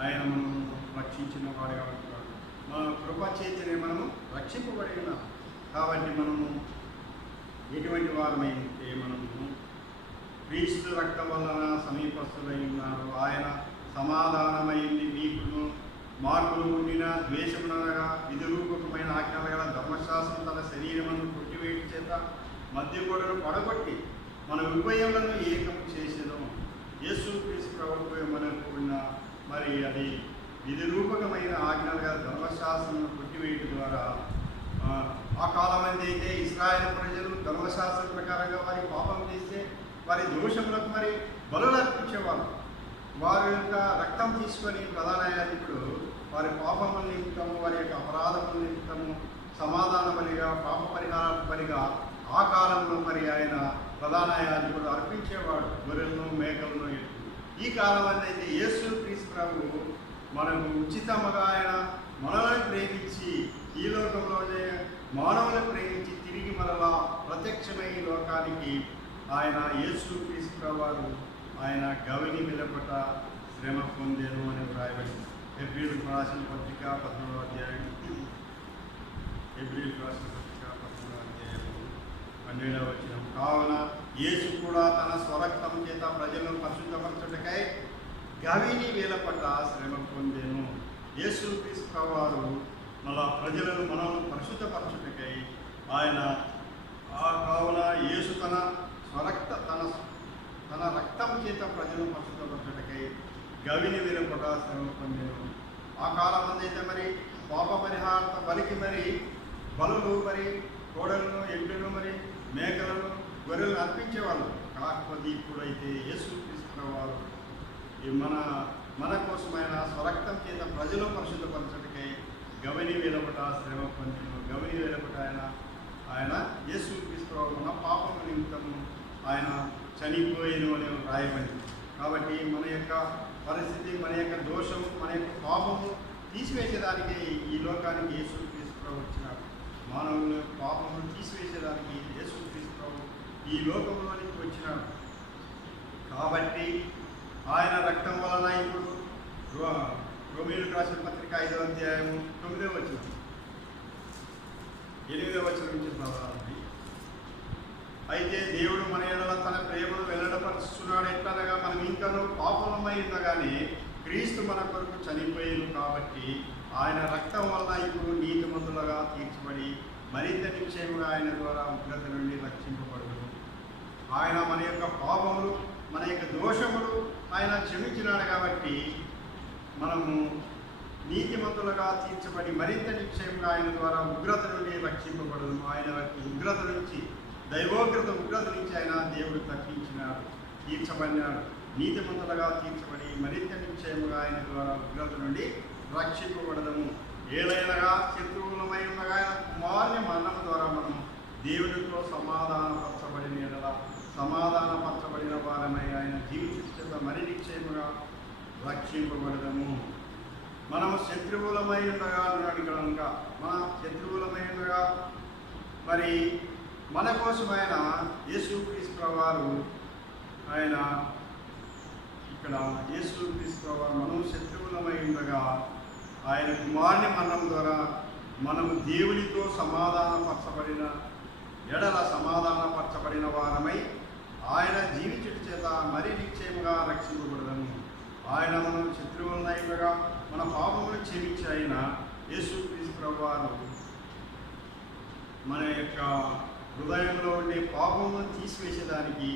ఆయన మనం రక్షించిన వాడుగా ఉంటున్నాడు. మన కృప చేతినే మనము రక్షింపబడి ఉన్నాం. కాబట్టి మనము ఎటువంటి వారమైతే మనము క్రీస్తు రక్తం వలన సమీపస్తులై ఉన్నారు. ఆయన సమాధానమైంది మీకును మార్పులు ఉండిన ద్వేషమునగా విధిరూపకమైన ఆజ్ఞలు గల ధర్మశాస్త్రం తన శరీరమును కొట్టివేటి చేత మధ్య గోడను పడగొట్టి మన ఉభయములను ఏకము చేసేను. యేసు క్రీస్తు ప్రభువు మనకు ఉన్న మరి అది విధిరూపకమైన ఆజ్ఞలు గల ధర్మశాస్త్రం కొట్టివేయడం ద్వారా ఆ కాలం అయితే ఇశ్రాయేలు ప్రజలు ధర్మశాస్త్రం ప్రకారంగా వారి పాపం చేస్తే వారి దోషములకు మరి బలులు అర్పించేవారు. వారి యొక్క రక్తం తీసుకొని ప్రధాన యాజకుడు వారి పాపముల నిమిత్తము, వారి యొక్క అపరాధముల నిమిత్తము సమాధాన బలిగా, పాప పరిహార బలిగా ఆ కాలంలో మరి ఆయన ప్రధాన యాజకుడు అర్పించేవాడు గొర్రెలను, మేకలను. ఈ కాలం అయితే యేసు క్రీస్తు ప్రభువు మనకు ఉచితముగా ఆయన మనల్ని ప్రేమించి ఈ లోకంలోనే మానవులను ప్రేమించి తిరిగి మరలా ప్రత్యక్షమై ఈ లోకానికి ఆయన యేసు క్రీస్తు వారు ఆయన గవిని వెలుపట శ్రమ పొందేను అని వ్రాయబడింది. హెబ్రీయులకు రాసిన పత్రిక 13వ అధ్యాయం, హెబ్రీయులకు రాసిన పత్రిక 13వ అధ్యాయం 12వ వచనం. కావున యేసు కూడా తన స్వరక్తం చేత ప్రజలను పరిశుద్ధపరచుటకై గవిని వేలపట శ్రమ పొందేను. యేసు క్రీస్తు వారు మళ్ళా ప్రజలను మనల్ని పరిశుద్ధపరచుటకై ఆయన కావున యేసు తన రక్తం చేత ప్రజలను పరిశుద్ధపరచుటకై గవిని వేలపట శ్రమ పొందేను. ఆ కాలం అయితే మరి పాప పరిహార బలికి మరి బలులు మరి కోడలను, ఎడ్లను, మరి మేకలను, గొర్రెలను అర్పించేవాళ్ళు. కాకపోతే ఇప్పుడైతే యేసు క్రీస్తు వారు మన కోసమైన స్వరక్తం చేత ప్రజలు పరిశుద్ధపరచుటకై గవిని వేలపట శ్రమ పొందేను. గవిని వేలపట ఆయన యేసు క్రీస్తు మన పాపం నిమిత్తము ఆయన చనిపోయేను అని రాయబడింది. కాబట్టి మన యొక్క పరిస్థితి, మన యొక్క దోషము, మన యొక్క పాపము తీసివేసేదానికి ఈ లోకానికి యేసు క్రీస్తు వచ్చినాడు. మానవుల పాపము తీసివేసేదానికి యేసు క్రీస్తు ఈ లోకంలోనికి వచ్చినాడు. కాబట్టి ఆయన రక్తం వలన ఇప్పుడు రోమీయులకు రాసిన పత్రిక 5వ అధ్యాయం 9వ వచనం, 8వ వచనం నుంచి ప్రారంభమై, అయితే దేవుడు మన ఎడల తన ప్రేమను వెల్లడపరుస్తున్నాడు. ఎట్లనగా మనం ఇంకనూ పాపమై ఉండగానే క్రీస్తు మన కొరకు చనిపోయాను. కాబట్టి ఆయన రక్తం వలన ఇప్పుడు నీతిమంతులుగా తీర్చబడి మరింత నిశ్చయముగా ఆయన ద్వారా ఉగ్రత నుండి రక్షింపబడును. ఆయన మన యొక్క పాపములు, మన యొక్క దోషములు ఆయన క్షమించినాడు. కాబట్టి మనము నీతిమంతులుగా తీర్చబడి మరింత నిశ్చయంగా ఆయన ద్వారా ఉగ్రత నుండి రక్షింపబడును. ఆయన ఉగ్రత నుంచి, దైవోగ్రత ఉగ్రత నుంచి ఆయన దేవుడు తప్పించినాడు, తీర్చబడినాడు. నీతిమంతులుగా తీర్చబడి మరింత నిశ్చయముగా ఆయన ద్వారా ఉగ్రత నుండి రక్షింపబడదము. ఏదైనా శత్రువులమై ఉండగా కుమారుని మరణం ద్వారా మనం దేవుడితో సమాధానపరచబడిన వారమై ఆయన జీవిత మరి నిశ్చయముగా రక్షింపబడదము. మనము శత్రువులమై ఉండగా అన్నాడు కనుక మన శత్రువులమై ఉండగా మరి మన కోసమైన యేసుక్రీస్తు వారు ఆయన ఇక్కడ యేసుక్రీస్తు వారు మనం శత్రువులమై ఉండగా ఆయన కుమారుని మరణం ద్వారా మనము దేవునితో సమాధానపరచబడిన వారమై ఆయన జీవించుట చేత మరీ నిశ్చయముగా రక్షింపబడదము. ఆయన మనం శత్రువులనైనగా మన పాపములు క్షమించి ఆయన యేసుక్రీస్తు వారు మన యొక్క హృదయంలో ఉండే పాపములను తీసివేసేదానికి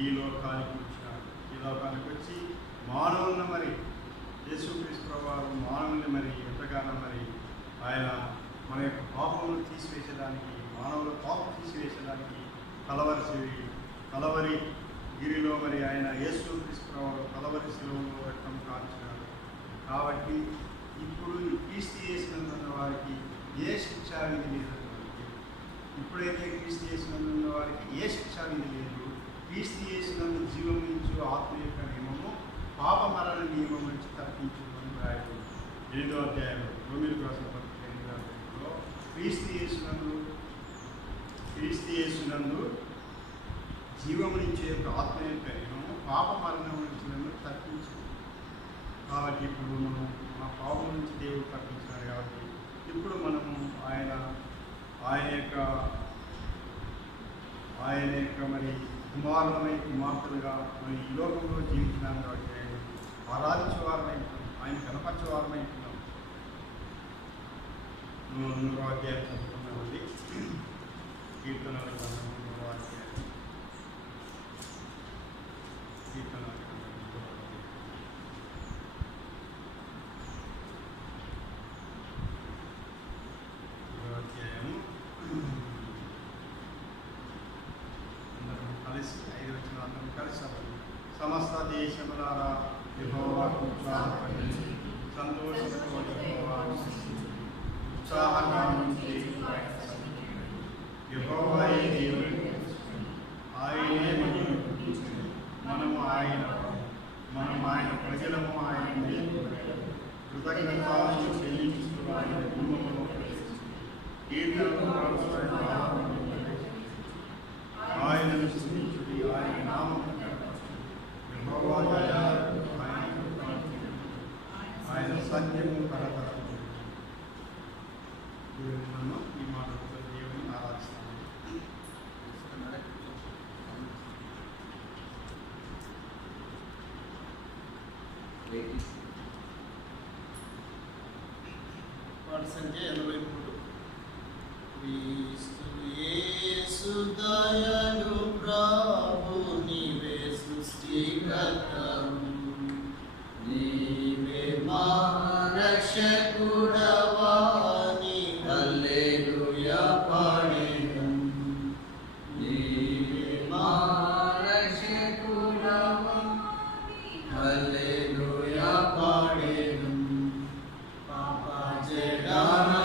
ఈ లోకానికి వచ్చినాడు. ఈ లోకానికి వచ్చి మానవులను మరి యేసుక్రీస్తు వారు మానవుల్ని మరి ఎంతగానో మరి ఆయన మన యొక్క పాపములను తీసివేసేదానికి మానవుల పాపం తీసివేసేదానికి కలవరి గిరిలో మరి ఆయన యేసుక్రీస్తు వారు కలవరి శిలువలో రక్తం కాల్చినాడు. కాబట్టి ఇప్పుడు క్రీస్తు చేసినందున్న వారికి ఏ శిక్షా విధి లేదు. ఇప్పుడైతే క్రీస్తు చేసినందున్న వారికి ఏ శిక్షా విధి లేదు. క్రీస్తు చేసినందుకు జీవమించు ఆత్మ యొక్క నియమము పాప మరణ నియమం నుంచి తప్పించు అని రాయడం 8వ అధ్యాయంలో రోమిలకు రాసిన పత్రిక 8వ అధ్యాయంలో క్రీస్తు యేసునందు జీవమునిచ్చే యొక్క ఆత్మ యొక్క నియమము పాప మరణం నుంచి నన్ను తప్పించు. కాబట్టి ఇప్పుడు మనం ఆ పాపం నుంచి దేవుడు తప్పించాడు. కాబట్టి ఇప్పుడు మనము ఆయన యొక్క మరి కుమార్తెలుగా మరి ఈ లోకంలో జీవించినాం. కాబట్టి ఆయన ఆరాధించేవారమై ఆయన కనపరిచేవారమై ఉంటున్నాం. 9వ అధ్యాయం చదువుకున్నామండి. కీర్తనల గ్రంథం 9వ అధ్యాయం. కీర్తనల గ్రంథం 9వ అధ్యాయము అందరం కలిసి 5 వచనాలు అందరం కలిసి సమస్త దేశములారా యెహోవాకు ఉత్సాహపడి సంతోషంతో యెహోవాను స్తుతించుడి. ఉత్సాహంగా ఉండి యెహోవాయే దేవుడు, ఆయనే మనల్ని పుట్టించును. మనం ఆయన ప్రజలము. ఆయన కృతజ్ఞతలు చెల్లించుతూ ఆయన కుటుంబంలో ఆయనను స్తుతించుడి. ఆయన నామం యెహోవా దయాళుడు, ఆయన సత్యము తరతరము. ఈ మాటలతో దేవుని ఆరాధిస్తాము. పాట సంఖ్య 83. క్రీస్తు యేసు దయలు ప్రభు నీవే సృష్టికర్తవు, నీవే మా రక్షకుడవా, నీ హల్లెలూయా పాడెదం. నీవే మా రక్షకుడవా, హల్లెలూయా పాడెదం. పాప జడానా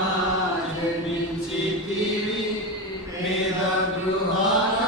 జన్మించితివి, పేద గృహాల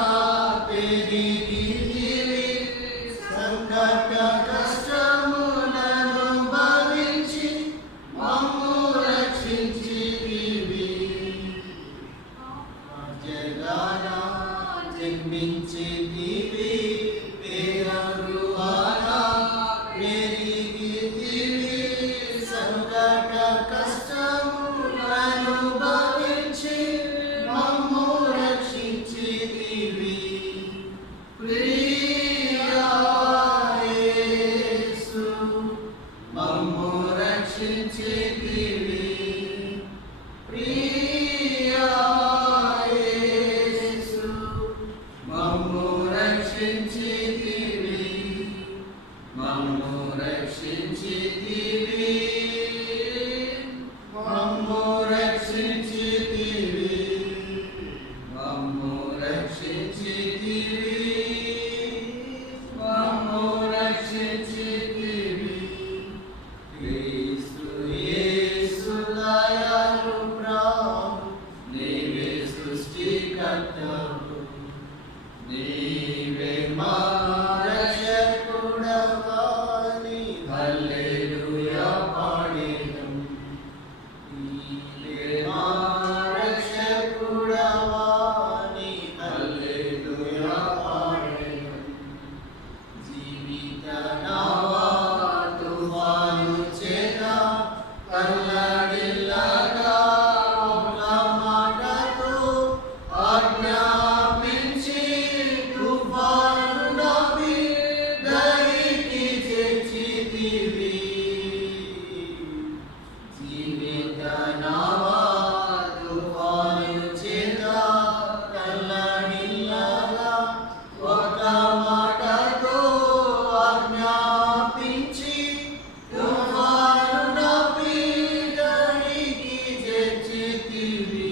చేర్చితివి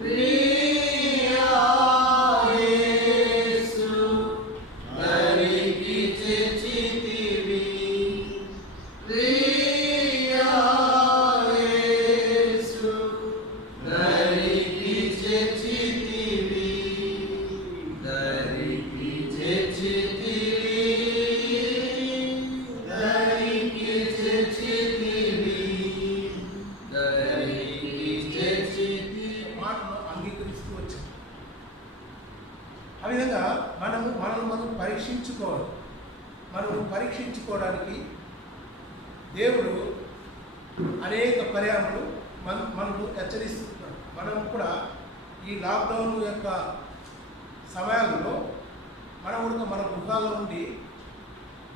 ప్రియా యేసు దరికి చేర్చితివి ప్రియా యేసు దరికి చేర్చితివి దరికి చేర్చితివి దరికి చేర్చితివి దరికి చేర్చితివి మాటను అంగీకరిస్తూ వచ్చాం. ఆ విధంగా మనం పరీక్షించుకోవాలి. మనం పరీక్షించుకోవడానికి దేవుడు అనేక పర్యాలు మనకు హెచ్చరిస్తున్నాడు. మనం కూడా ఈ లాక్డౌన్ యొక్క సమయాలలో మనం కూడా మన గృహాల్లో ఉండి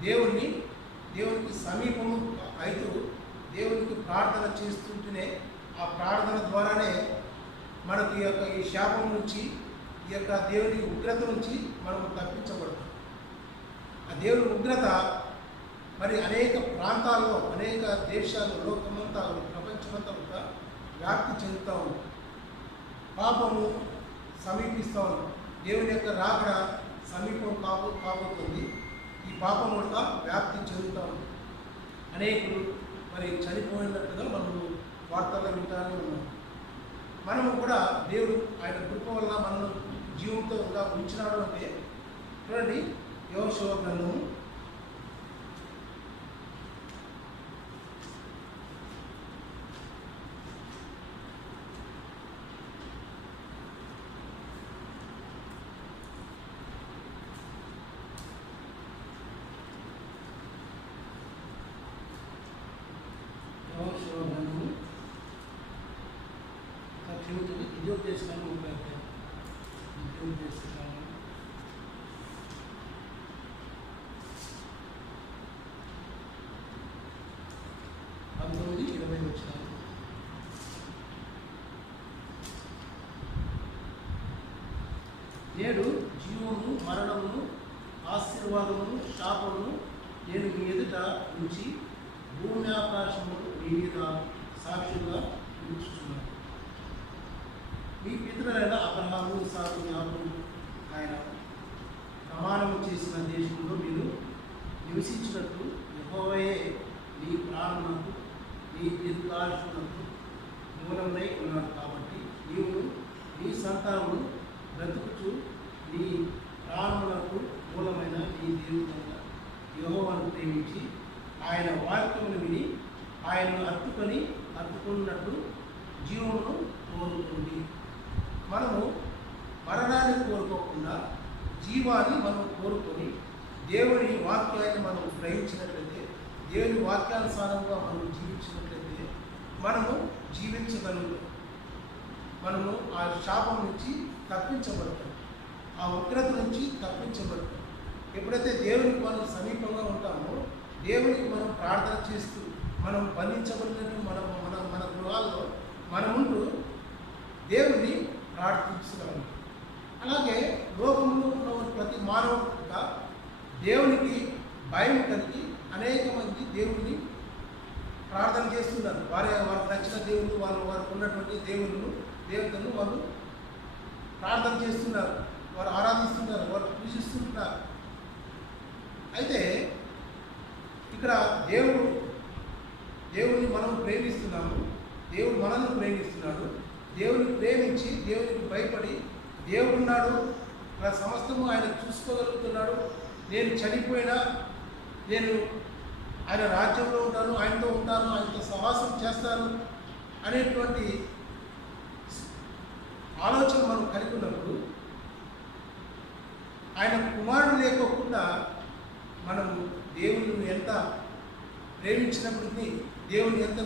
దేవునికి సమీపము అయితే దేవునికి ప్రార్థన చేస్తుంటేనే ఆ ప్రార్థన ద్వారానే మనకు ఈ శాపం నుంచి ఈ యొక్క దేవుని ఉగ్రత నుంచి మనము తప్పించబడతాం. ఆ దేవుని ఉగ్రత మరి అనేక ప్రాంతాల్లో అనేక దేశాల్లో లోకమంతా ప్రపంచమంతా కూడా వ్యాప్తి చెందుతూ ఉంది. పాపము సమీపిస్తూ ఉంది. దేవుని యొక్క రాకడ సమీపం కాబోతుంది. ఈ పాపం కూడా వ్యాప్తి చెందుతూ ఉంది. అనేకులు మరి చనిపోయినట్టుగా మనము వార్తల్లో వింటానే ఉన్నాం. మనము కూడా దేవుడు ఆయన కృప వల్ల మనను జీవంతో ఉంచినాడు అంటే చూడండి, యెహోషువ గ్రంథము 19-20 వచ్చినారు. నేడు జీవము మరణమును ఆశీర్వాదమును శాపమును నేను మీ ఎదుట ఉంచి భూమి ఆకాశము మీ మీద సాక్షులుగా ఉంచుతున్నాను. మీ పితరులైన అబ్రహాము ఇస్సాకు యాకోబు ఆయన ప్రమాణము చేసిన దేశంలో మీరు నివసించినట్టు యెహోవాయే మీ ప్రాణమునకు మీ దీర్ఘాయుష్నకు మూలమై ఉన్నాడు. కాబట్టి నీవు నీ సంతానము బ్రతుకుచు నీ ప్రాణములకు మూలమైన నీ దేవుడైన యెహోవాను ప్రేమించి ఆయన వాక్యమును విని ఆయనను హత్తుకున్నట్లు జీవమును కోరుకోండి. మనము మరణాన్ని కోరుకోకుండా జీవాన్ని మనం కోరుకొని దేవుని వాక్యాన్ని మనం గ్రహించినట్లయితే, దేవుని వాక్యానుసారంగా మనం జీవించినట్లయితే మనము జీవించగలుగుతాం. మనము ఆ శాపం నుంచి తప్పించబడతాం, ఆ ఉగ్రత నుంచి తప్పించబడతాం. ఎప్పుడైతే దేవునికి మనం సమీపంగా ఉంటామో, దేవునికి మనం ప్రార్థన చేస్తూ మనం బంధించబడినట్టు మన గృహాల్లో మనముంటూ దేవుని ప్రార్థించగలం. అలాగే లోకంలో ఉన్న ప్రతి మానవుడిగా దేవునికి భయం కలిగి అనేక మంది దేవుడిని ప్రార్థన చేస్తున్నారు. వారికి నచ్చిన దేవుడు వారికి ఉన్నటువంటి దేవతలను వాళ్ళు ప్రార్థన చేస్తున్నారు, వారు ఆరాధిస్తున్నారు, వారు పూజిస్తున్నారు. అయితే ఇక్కడ దేవుడిని మనం ప్రేమిస్తున్నాము, దేవుడు మనల్ని ప్రేమిస్తున్నాడు. దేవుని ప్రేమించి దేవునికి భయపడి దేవుడున్నాడు, సమస్తము ఆయన చూసుకోగలుగుతున్నాడు, నేను చనిపోయినా నేను ఆయన రాజ్యంలో ఉంటాను, ఆయనతో ఉంటాను, ఆయనతో సహవాసం చేస్తాను అనేటువంటి ఆలోచన మనం కలిగి ఉన్నప్పుడు ఆయన కుమారుడు లేకోకుండా మనము దేవుని ఎంత ప్రేమించినప్పటికీ, దేవుని ఎంత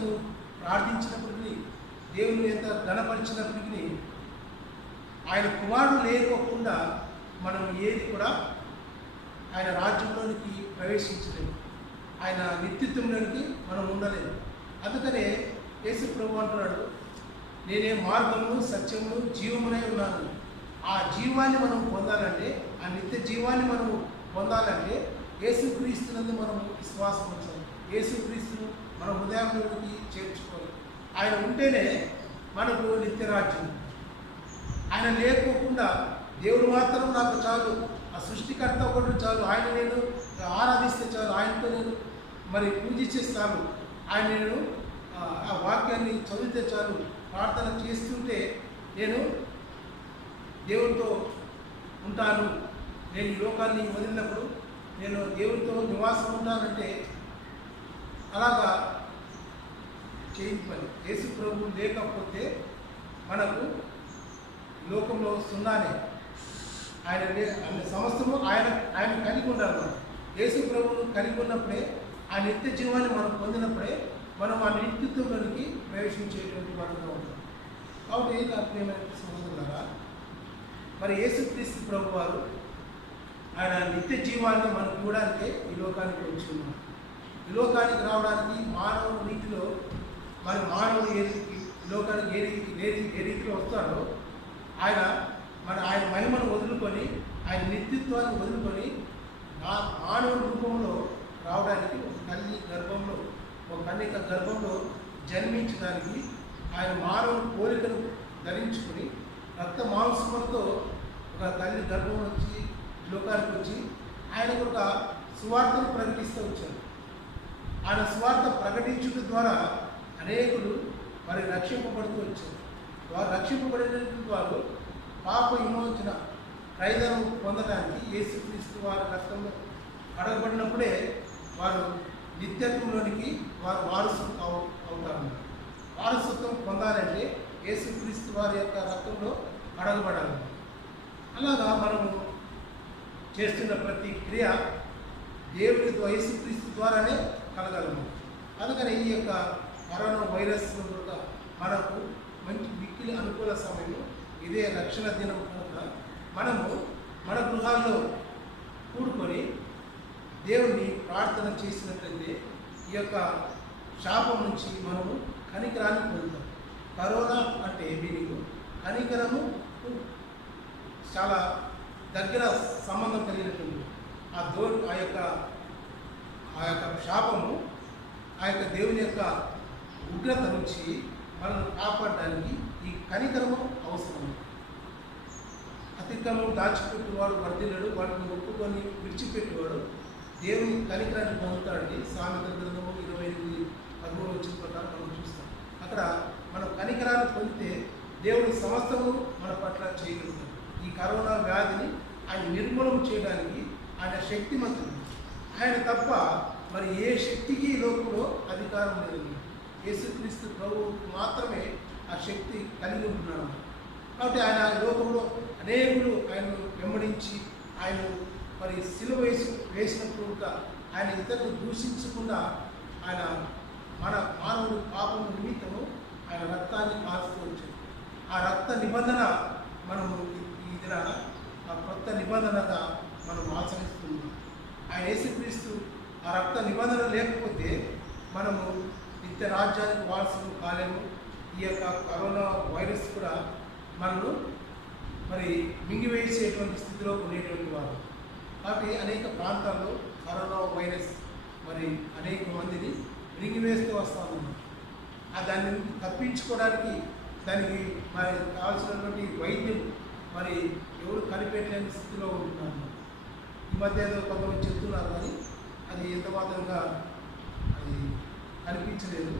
ప్రార్థించినప్పటికీ, దేవుని ఎంత ఘనపరిచినప్పటికీ ఆయన కుమారుడు లేకోకుండా మనం ఏది కూడా ఆయన రాజ్యంలోనికి ప్రవేశించలేము, ఆయన నిత్యత్వంలోనికి మనం ఉండలేము. అందుకనే యేసు ప్రభు అంటున్నాడు, నేనే మార్గము సత్యము జీవమునై ఉన్నాను. ఆ జీవాన్ని మనం పొందాలంటే, ఆ నిత్య జీవాన్ని మనము పొందాలంటే యేసుక్రీస్తునందు మనము విశ్వాసం ఉంచాలి. యేసుక్రీస్తును మన హృదయంలోకి చేర్చుకోవాలి. ఆయన ఉంటేనే మనకు నిత్యరాజ్యం. ఆయన లేకోకుండా దేవుడు మాత్రం నాకు చాలు, ఆ సృష్టికర్త ఒకటి చాలు, ఆయన నేను ఆరాధిస్తే చాలు, ఆయనతో నేను మరి పూజిస్తే చాలు, ఆయన నేను ఆ వాక్యాన్ని చదివితే చాలు, ప్రార్థన చేస్తుంటే నేను దేవునితో ఉంటాను, నేను ఈ లోకాన్ని వదిలినప్పుడు నేను దేవునితో నివాసం ఉంటానంటే అలాగా చేయించి పని. యేసు ప్రభు లేకపోతే మనకు లోకంలో సున్నానే. ఆయన సమస్తము ఆయన కలిగి ఉండాలి. యేసు ప్రభువును కలిగి ఉన్నప్పుడే ఆ నిత్య జీవాన్ని మనం పొందినప్పుడే మనం ఆ నిత్యత్వంలోనికి ప్రవేశించేటువంటి వాడుగా ఉంటాం. కాబట్టి నా ప్రియమైన సహోదరులారా, మరి యేసుక్రీస్తు ప్రభు వారు ఆయన నిత్య జీవాన్ని మనకు ఇవ్వడానికే ఈ లోకానికి వచ్చి ఉన్నారు. ఈ లోకానికి రావడానికి మానవుడు నీతిలో మరి మానవుడు ఈ లోకానికి ఏ రీతిలో వస్తాడో ఆయన మహిమను వదులుకొని ఆయన నిత్యత్వాన్ని వదులుకొని మానవుడి రూపంలో రావడానికి ఒక తల్లి గర్భంలో ఒక కన్యక గర్భంలో జన్మించడానికి ఆయన మానవుని కోరికను ధరించుకుని రక్త మాంసములతో ఒక తల్లి గర్భం వచ్చి లోకానికి వచ్చి ఆయనకు ఒక సువార్తను ప్రకటిస్తూ వచ్చారు. ఆయన సువార్త ప్రకటించడం ద్వారా అనేకులు మరి రక్షింపబడుతూ వచ్చారు. వారు రక్షింపబడినటువంటి వారు పాప విమోచన క్రైదనం పొందడానికి యేసుక్రీస్తు వారి రక్తంలో అడగబడినప్పుడే వారు నిత్యత్వంలోనికి వారు వారసులు అవుతారు. వారసత్వం పొందాలంటే యేసుక్రీస్తు వారి యొక్క రక్తంలో అడగబడాలి. అలాగా మనము చేస్తున్న ప్రతి క్రియ దేవుని యేసుక్రీస్తు ద్వారానే కలగలము. అందుకని ఈ యొక్క కరోనా వైరస్ మనకు మంచి మిక్కిలి అనుకూల సమయంలో ఇదే రక్షణ దినం కనుక మనము మన గృహాల్లో కూడుకొని దేవుణ్ణి ప్రార్థన చేసినట్లయితే ఈ యొక్క శాపం నుంచి మనము కనికరాన్ని పొందుతాం. కరోనా అంటే దీనికి కనికరము చాలా దగ్గర సంబంధం కలిగినటువంటి ఆ యొక్క శాపము ఆ యొక్క దేవుని యొక్క ఉగ్రత నుంచి మనల్ని కాపాడడానికి ఈ కనికరము అవసరం. అతిక్రమం దాచిపెట్టేవాడు వర్ధిల్లడు, వాటిని ఒప్పుకొని విడిచిపెట్టేవాడు దేవుని కనికరాన్ని పొందుతాడని సామెత గ్రంథము 28:13 వచ్చిన ప్రకారం మనం చూస్తాం. అక్కడ మనం కనికరాన్ని పొందితే దేవుని సమస్తము మన పట్ల చేయగలుగుతాడు. ఈ కరోనా వ్యాధిని ఆయన నిర్మూలన చేయడానికి ఆయన శక్తిమంతుడు. ఆయన తప్ప మరి ఏ శక్తికి లోకంలో అధికారం లేదు. యేసుక్రీస్తు ప్రభువుకు మాత్రమే ఆ శక్తి కలిగి ఉంటున్నాడు. కాబట్టి ఆయన లోకంలో అనేకులు ఆయనను వెంబడించి ఆయన మరి సిలువ వేసినప్పుడు ఆయన ఇతరులు దూషించకుండా ఆయన మన మానవుడు పాపం నిమిత్తము ఆయన రక్తాన్ని కాల్చుతూ వచ్చాడు. ఆ రక్త నిబంధన మనము ఈ దినాన ఆ కొత్త నిబంధనగా మనం ఆచరిస్తున్నాం. ఆయన యేసుక్రీస్తు ఆ రక్త నిబంధన లేకపోతే మనము నిత్య రాజ్యానికి వారసులు కాలేము. ఈ యొక్క కరోనా వైరస్ కూడా మనను మరి మింగివేసేటువంటి స్థితిలో ఉండేటువంటి వారు. కాబట్టి అనేక ప్రాంతాల్లో కరోనా వైరస్ మరి అనేక మందిని మింగివేస్తూ వస్తాము. దాన్ని తప్పించుకోవడానికి దానికి మరి కావాల్సినటువంటి వైద్యం మరి ఎవరు కనిపెట్టలేని స్థితిలో ఉంటున్నారు. ఈ మధ్య ఏదో కొంతమంది చెప్తున్నారు, కానీ అది ఎంత మాత్రంగా అది కనిపించలేదు.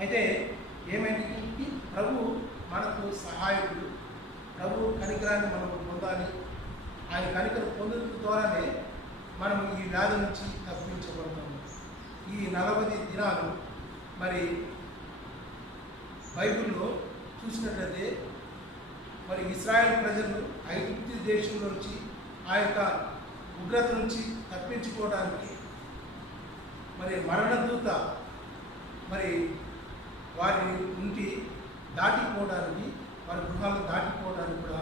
అయితే ఏమైనప్పటికీ ప్రభు మనకు సహాయకుడు. ప్రభు కనికరాన్ని మనం పొందాలి. ఆయన కనికరం పొందడం ద్వారానే మనం ఈ వ్యాధి నుంచి తప్పించబడతాము. ఈ 40 దినాలు మరి బైబిల్లో చూసినట్లయితే మరి ఇశ్రాయేల్ ప్రజలు ఐగుప్తు దేశంలో నుంచి ఆ యొక్క ఉగ్రత నుంచి తప్పించుకోవడానికి మరి మరణదూత మరి వారి నుండి దాటిపోవడానికి, వారి గృహాలను దాటిపోవడానికి కూడా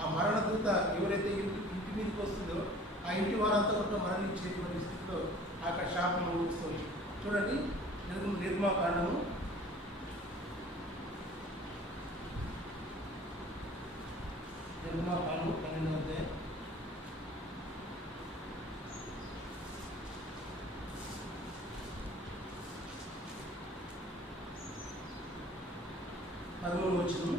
ఆ మరణదూత ఎవరైతే ఇంటి మీదకి వస్తుందో ఆ ఇంటి వారంతా కూడా మరణించేటువంటి స్థితిలో ఆ యొక్క శాపం వస్తుంది. చూడండి, నిర్మాకాండము 12వ అధ్యాయం 12 13వ వచనం.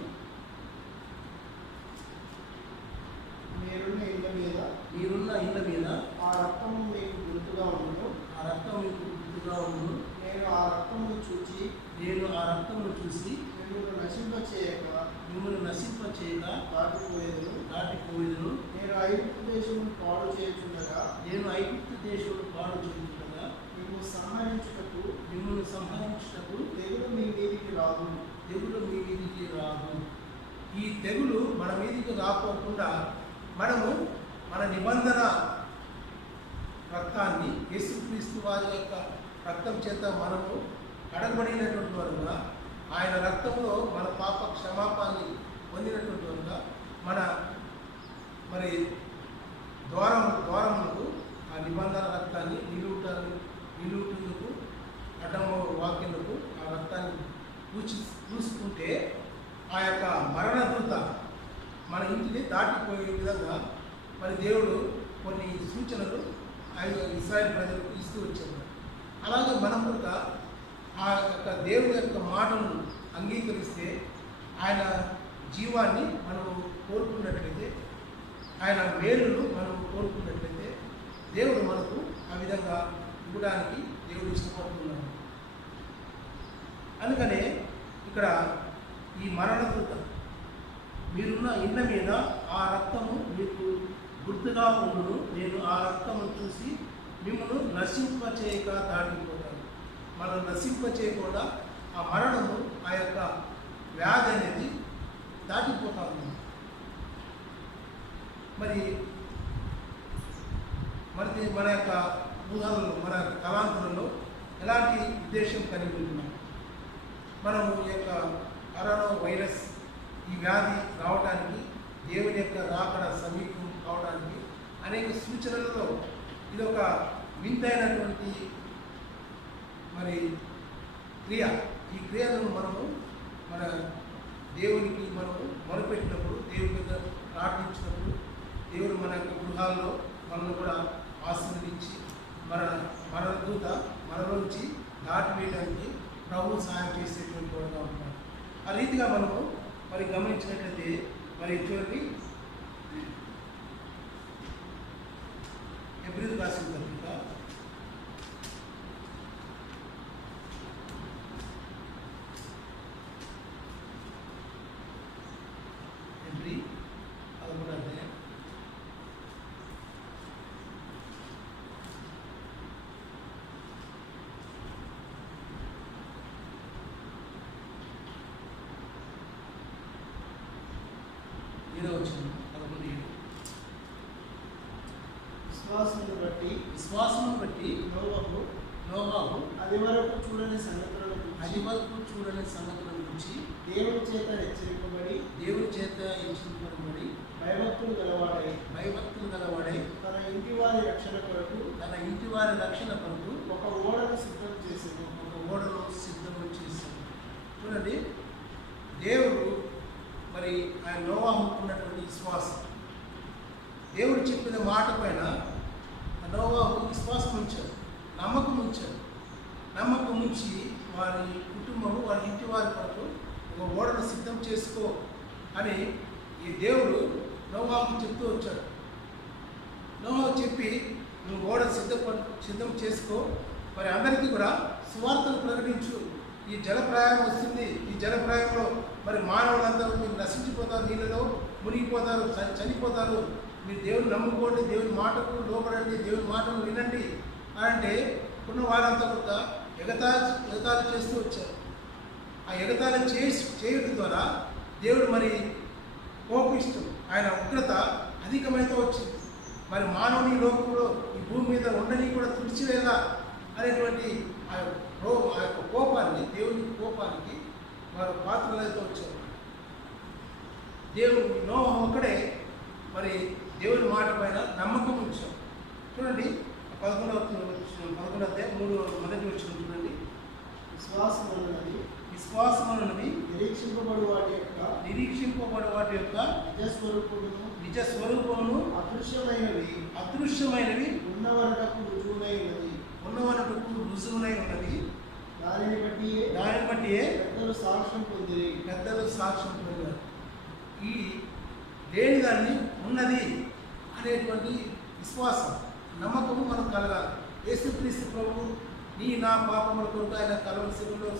మీరున్న ఇళ్ళ మీద మీరున్న ఇళ్ళ మీద ఆ రక్తము మీకు గుర్తుగా ఉండును. ఆ రక్తం మీకు గుర్తుగా ఉండును. నేను ఆ రక్తమును చూచి నేను ఆ రక్తమును చూసి మిమ్మల్ని నశింపచేయక మిమ్మల్ని నశింపచేయక దాటిపోయేదను. నేను ఐగుప్తు దేశమును పాడు చేయుచుండగా నేను ఐగుప్తు దేశమును పాడు చేయుచుండగా మిమ్మల్ని సంహరించుటకు తెగులు మీ మీదికి రాదు. తెగులు మీ మీదికి రాదు. ఈ తెగులు మన మీదికి రాకోకుండా మనము మన నిబంధన రక్తాన్ని యేసుక్రీస్తు వారి యొక్క రక్తం చేత మనము అడగబడినటువంటి వారుగా, ఆయన రక్తంలో మన పాప క్షమాపాన్ని పొందినటువంటి వారుగా మన మరి ద్వారములకు ఆ నిబంధన రక్తాన్ని నిలువుటకు అడ్డము వాక్యములకు ఆ రక్తాన్ని పూసుకుంటే ఆ యొక్క మరణదూత మన ఇంటిని దాటిపోయే విధంగా మరి దేవుడు కొన్ని సూచనలు ఇశ్రాయేలు ప్రజలకు ఇస్తూ వచ్చారు. అలాగే మనం కూడా ఆ యొక్క దేవుని యొక్క మాటను అంగీకరిస్తే, ఆయన జీవాన్ని మనం కోరుకున్నట్లయితే, ఆయన మేలును మనం కోరుకున్నట్లయితే దేవుడు మనకు ఆ విధంగా ఇవ్వడానికి దేవుడు ఇష్టపడుతున్నాడు. అందుకనే ఇక్కడ ఈ మరణదూత మీరున్న ఇళ్ళ మీద ఆ రక్తము మీకు గుర్తుగా ఉండును. నేను ఆ రక్తము చూసి మిమ్మల్ని నశింపచేయక దాటిపోతాను. మనం నశింపచేయకుండా ఆ మరణము, ఆ యొక్క వ్యాధి అనేది దాటిపోతా ఉంది. మరి మన యొక్క ఊహలలో, మన యొక్క తలాంతులలో ఎలాంటి ఉద్దేశం కలిగి ఉంటున్నాం? మనము ఈ యొక్క కరోనా వైరస్ ఈ వ్యాధి రావడానికి, దేవుని యొక్క రాకడ సమీపం కావడానికి అనేక సూచనలలో ఇది ఒక వింతైనటువంటి మరి క్రియ. ఈ క్రియలను మనము మన దేవునికి మనము మొరపెట్టినప్పుడు, దేవుని మీద ప్రార్థించినప్పుడు, దేవుడు మన యొక్క గృహాల్లో మనల్ని కూడా ఆశీర్వదించి మన దూత మనలోంచి దాటివేయడానికి ప్రభు సహాయం చేసేటువంటి వాడుగా ఉంటాడు. ఆ రీతిగా మనము మరి గమనించినట్లయితే మరి చూడండి, ఎబ్రిల్ రాసిన పత్రిక 11వ అధ్యాయం 7వ వచనం 11. విశ్వాసమును బట్టి నోవాహు అది వరకు చూడని సంగతులను గురించి దేవుని చేత హెచ్చరింపబడి భయభక్తులు గలవాడై తన ఇంటి వారి రక్షణ కొరకు ఒక ఓడను సిద్ధం చేశాడు. చూడండి, దేవుడు మరి ఆయన నోవాహు ఉన్నటువంటి విశ్వాసం, దేవుడు చెప్పిన మాట పైన నోవాహు విశ్వాసం ఉంచాడు, నమ్మకం ఉంచి వారి కుటుంబము, వారి ఇంటి వారి కొరకు ఒక ఓడను సిద్ధం చేసుకో అని ఈ దేవుడు నోవాహుకు చెప్తూ వచ్చాడు. నోవాహు చెప్పి, నువ్వు ఓడ సిద్ధం చేసుకో, మరి అందరికీ కూడా సువార్తను ప్రకటించు. ఈ జలప్రయాణం వస్తుంది, ఈ జలప్రయాణంలో మరి మానవులందరూ మీరు నశించిపోతారు, నీళ్ళలో మునిగిపోతారు, చనిపోతారు. మీరు దేవుని నమ్ముకోండి, దేవుని మాటకు లోపడండి, దేవుని మాటను వినండి అంటే ఉన్న వారంతా కూడా ఎగతాళి చేస్తూ వచ్చారు. ఆ ఎగతాళి చేయడం ద్వారా దేవుడు మరి కోపిస్తూ ఆయన ఉగ్రత అధికమైతే వచ్చింది. మరి మానవుని లోకంలో ఈ భూమి మీద ఉండని కూడా తుడిచివేలా అనేటువంటి ఆ యొక్క కోపాన్ని, దేవుని కోపానికి వారు పాత్రలైతే వచ్చారు. దేవుడు నోవాహు ఒక్కడే మరి దేవుని మాట పైన నమ్మకం ఉంచాం. చూడండి 11వ అధ్యాయం 3వ వచనం చూడండి. విశ్వాసమున్నది నిరీక్షింపబడు వాటి యొక్క నిజ స్వరూపమును అదృశ్యమైనవి ఉన్నవనకు రుజువునై ఉన్నది. దానిని బట్టి పెద్దలు సాక్ష్యం పొందారు. ఈ లేని దాన్ని ఉన్నది అనేటువంటి విశ్వాసం, నమ్మకము మనకు కలగాలి. యేసుక్రీస్తు ప్రభు నా పాపముల కొరకు ఆయన కలువరి శిలువలో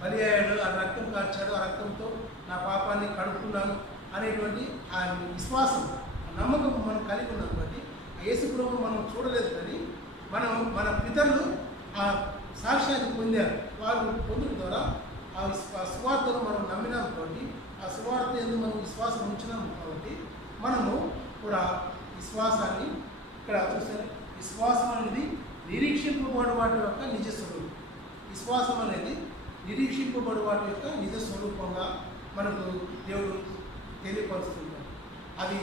బలి అయ్యాడు, ఆ రక్తం కార్చాడు, ఆ రక్తంతో నా పాపాన్ని కడుక్కున్నాను అనేటువంటి ఆ విశ్వాసం, నమ్మకం మనం కలిగి ఉన్నటువంటి ఆ యేసు ప్రభు మనం చూడలేదు, కానీ మన పితరులు ఆ సాక్ష్యాన్ని పొందారు. వారు పొందడం ద్వారా ఆ సువార్తను మనం నమ్మినాం కాబట్టి, ఆ సువార్త ఎందుకు మనం విశ్వాసం ఉంచినాము కాబట్టి మనము కూడా విశ్వాసాన్ని ఇక్కడ చూస్తే విశ్వాసం అనేది నిరీక్షింపబడు వాటి యొక్క నిజ స్వరూపం. విశ్వాసం అనేది నిరీక్షింపబడు వాటి యొక్క నిజ స్వరూపంగా మనకు దేవుడు తెలియపరుస్తుంటాడు. అది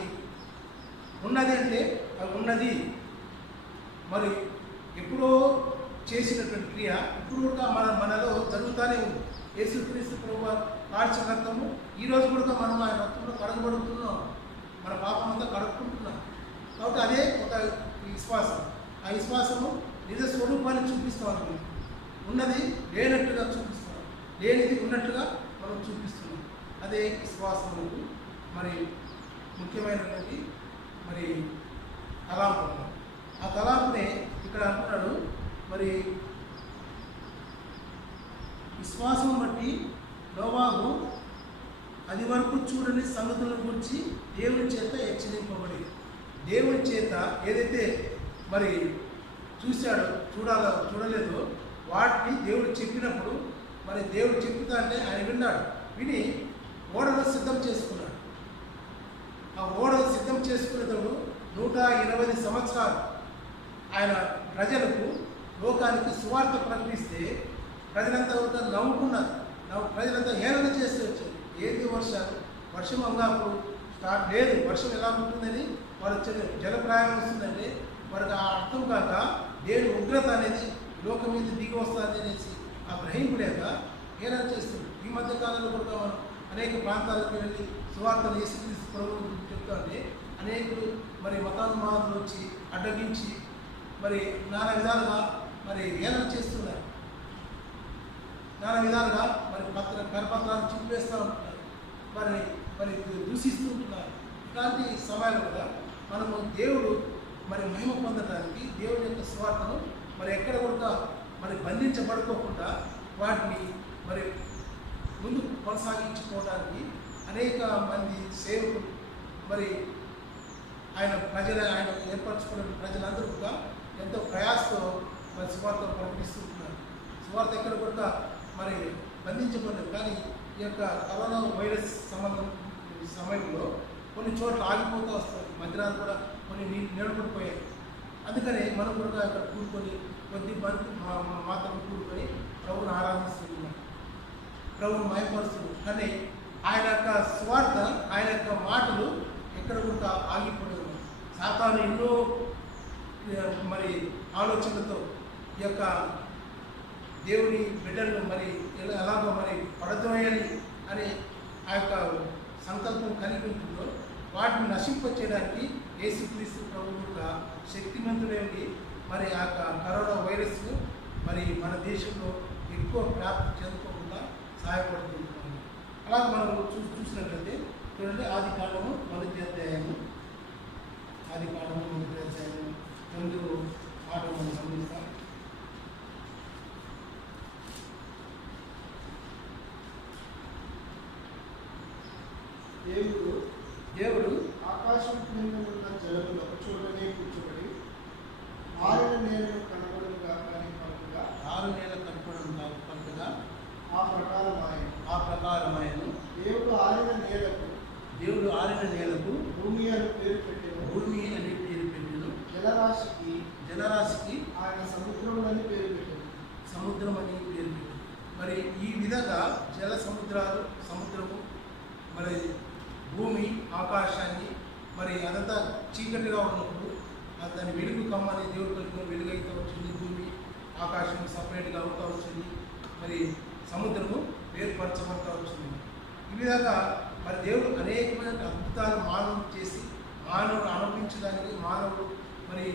ఉన్నది అంటే అది ఉన్నది. మరి ఎప్పుడో చేసినటువంటి క్రియ ఇప్పుడు కూడా మనలో జరుగుతూనే ఉంది. యేసుక్రీస్తు ప్రభువు కార్చిన రక్తము ఈరోజు కూడా మనం ఆయన రక్తంలో కడగబడుతున్నాం, మన పాపం అంతా కడుక్కుంటున్నాం. కాబట్టి అదే ఒక విశ్వాసం. ఆ విశ్వాసము నిజ స్వరూపాన్ని చూపిస్తాం. ఉన్నది లేనట్టుగా చూపిస్తాం, లేనిది ఉన్నట్టుగా మనం చూపిస్తున్నాం. అదే విశ్వాసములకు మరి ముఖ్యమైనటువంటి మరి తలాంపు. ఆ తలాంపునే ఇక్కడ అంటున్నాడు. మరి విశ్వాసం బట్టి నోవాహు అది వరకు చూడని సంగతులను గురించి దేవుని చేత హెచ్చరింపబడి, దేవుని చేత ఏదైతే మరి చూశాడో చూడలేదో వాటిని దేవుడు చెప్పినప్పుడు, మరి దేవుడు చెప్తా అంటే ఆయన విన్నాడు. విని ఓడను సిద్ధం చేసుకున్నాడు. ఆ ఓడను సిద్ధం చేసుకునేటప్పుడు 120 సంవత్సరాలు ఆయన ప్రజలకు లోకానికి సువార్త ప్రకటిస్తే ప్రజలంతా కూడా నవ్వుకున్నారు. ప్రజలంతా హేళన చేస్తూ వచ్చారు. ఏంది వర్షం అంగాప్పుడు స్టార్ట్ లేదు, వర్షం ఎలా ఉంటుందని వారు వచ్చారు. జలప్రాయం వస్తుందంటే వారికి ఆ అర్థం కాక దేవుని ఉగ్రత అనేది లోకం మీద దిగి వస్తుంది అనేసి ఆ గ్రహింపు లేక హేళన చేస్తుంది. ఈ మధ్య కాలంలో కూడా మనం అనేక ప్రాంతాలకు వెళ్ళి సువార్తలు యేసుక్రీస్తు ప్రభువు చెప్తా ఉంటే అనేకులు మరి మతానుమానులు వచ్చి అడ్డగించి మరి నానా విధాలుగా మరి హేళన చేస్తున్నారు. నానా విధాలుగా మరి కరపత్రాలు చింపేస్తూ ఉంటున్నారు, మరి దూషిస్తూ ఉంటున్నారు. ఇలాంటి సమయాలు కూడా మనము దేవుడు మరి మహిమ పొందడానికి దేవుని యొక్క స్వార్థను మరి ఎక్కడ కూడా మరి బంధించబడుకోకుండా వాటిని మరి ముందుకు కొనసాగించుకోవడానికి అనేక మంది సేవకులు మరి ఆయన ఏర్పరచుకున్న ప్రజలందరూ కూడా ఎంతో ప్రయాసతో మరి సువార్త ప్రకటిస్తుంటున్నారు. సువార్త ఎక్కడ కూడా మరి బంధించబడలేదు. కానీ ఈ యొక్క కరోనా వైరస్ సమయంలో కొన్ని చోట్ల ఆగిపోతూ వస్తుంది. మందిరాలు కూడా కొన్ని నిలబడిపోయాయి. అందుకని మనం కూడా అక్కడ కూడుకొని కొద్ది మంది మాత్రం కూడుకొని ప్రభువును ఆరాధిస్తున్నాం, ప్రభువును మహిమపరుస్తున్నాం. కానీ ఆయన యొక్క స్వార్థ, ఆయన యొక్క మాటలు ఎక్కడ కూడా ఆగిపోలేదు. సాతాను ఎన్నో మరి ఆలోచనలతో ఈ యొక్క దేవుని బిడ్డలను మరి ఎలాగో మరి పడద్రోయాలి అని ఆ యొక్క సంకల్పం కలిగి ఉంటుందో వాటిని నశింపచేయడానికి యేసుక్రీస్తు ప్రభువు యొక్క శక్తివంతుడైంది. మరి ఆ యొక్క కరోనా వైరస్ మరి మన దేశంలో ఎక్కువ వ్యాప్తి చెందుకోకుండా సహాయపడుతుంటున్నాము. అలాగే మనం చూసినట్లయితే చూడండి, ఆది కాండము 1వ అధ్యాయము 8 మాటలు మనం గమనిస్తాం. దేవుడు ఆకాశం క్రింద ఉన్న జలములో చూడనే కూర్చోబడి ఆరిన నేలను కనపడను కాకని పలుకగా ఆ ప్రకారమాయను. దేవుడు ఆరిన నేలకు భూమి అని పేరు పెట్టెను. జలరాశికి ఆయన సముద్రం అని పేరు పెట్టెను. మరి ఈ విధంగా సముద్రము మరి భూమి ఆకాశాన్ని మరి అదంతా చీకటిగా ఉన్నప్పుడు దాని వెలుగు కమ్మని దేవుడు కలిగిన వెలుగైతే వచ్చింది. భూమి ఆకాశం సపరేట్గా అవుతూ వచ్చింది. మరి సముద్రము వేరుపరచబడుతూ వచ్చింది. ఈ విధంగా మరి దేవుడు అనేకమైన అద్భుతాలు మానవుడు చేసి మానవుడు అనుభవించడానికి మానవుడు మరి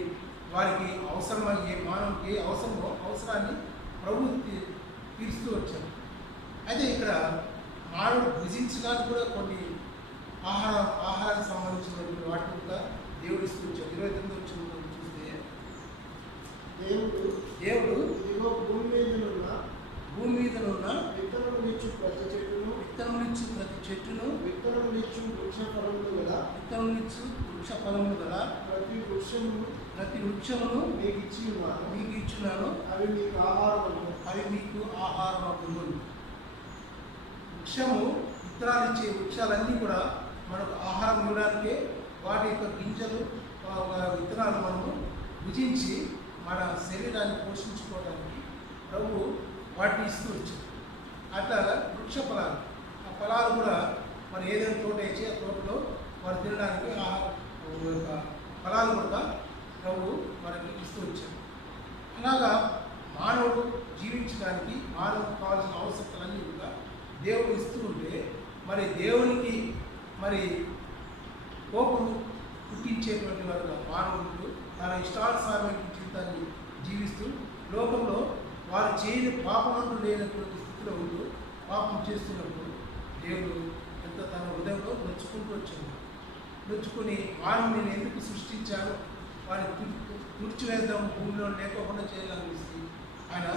వారికి అవసరమయ్యే మానవుడికి అవసరాన్ని ప్రభు తీరుస్తూ వచ్చారు. అయితే ఇక్కడ మానవుడు భుజించడానికి కూడా కొన్ని ఆహారానికి సంబంధించినటువంటి వాటిని కూడా దేవుడు ఇస్తూ వచ్చాడు. 29 వచ్చిన చూస్తే దేవుడు ఇదిగో భూమి మీద ఉన్న విత్తనమునిచ్చు ప్రతి చెట్టును విత్తనమునిచ్చు వృక్ష ఫలములు గల ప్రతి వృక్షమును మీకు ఇచ్చున్నాను అవి మీకు ఆహారమగును. వృక్షము విత్తనాలు ఇచ్చే వృక్షాలన్నీ కూడా మనకు ఆహారం ఇవ్వడానికే వాటి యొక్క గింజలు విత్తనాలు మనము భుజించి మన శరీరాన్ని పోషించుకోవడానికి ప్రభు వాటిని ఇస్తూ వచ్చారు. అట్లా వృక్ష ఫలాలు, ఆ ఫలాలు కూడా మరి ఏదైనా తోట వేసి ఆ తోటలో వారు తినడానికి యొక్క ఫలాలు కూడా ప్రభు మనకి ఇస్తూ వచ్చారు. అలాగా మానవుడు జీవించడానికి మానవుడికి కావాల్సిన అవసరాలన్నీ కూడా దేవుడు ఇస్తూ ఉంటే మరి దేవునికి మరి కోపం పుట్టించేటువంటి వారుగా మానవుడు తన ఇష్టానుసారమైన జీవితాన్ని జీవిస్తూ లోకంలో వారు చేయని పాపమంటూ లేనటువంటి స్థితిలో ఉంటూ పాపం చేస్తున్నప్పుడు దేవుడు ఎంత తన హృదయంలో నొచ్చుకుంటూ వచ్చాడు. నొచ్చుకుని వారిని నేను ఎందుకు సృష్టించాను, వారిని తుడిచివేద్దాం, భూమిలో లేకోకుండా చేయాలనిపిస్తే ఆయన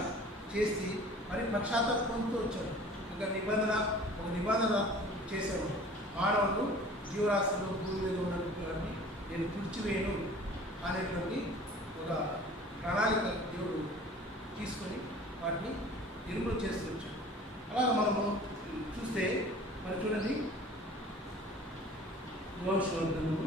చేసి మరి పశ్చాత్తాపంతో వచ్చాడు. ఒక నిబంధన చేశాడు. మానవుడు జీవరాశిలో భూమి మీద ఉన్నటువంటి వారిని నేను తుడిచివేయను అనేటువంటి ఒక ప్రణాళిక దేవుడు తీసుకొని వాటిని నిర్మూలన చేస్తూ వచ్చాడు. అలాగే మనము చూస్తే మరి చూడండి, యోషోగ్రంథము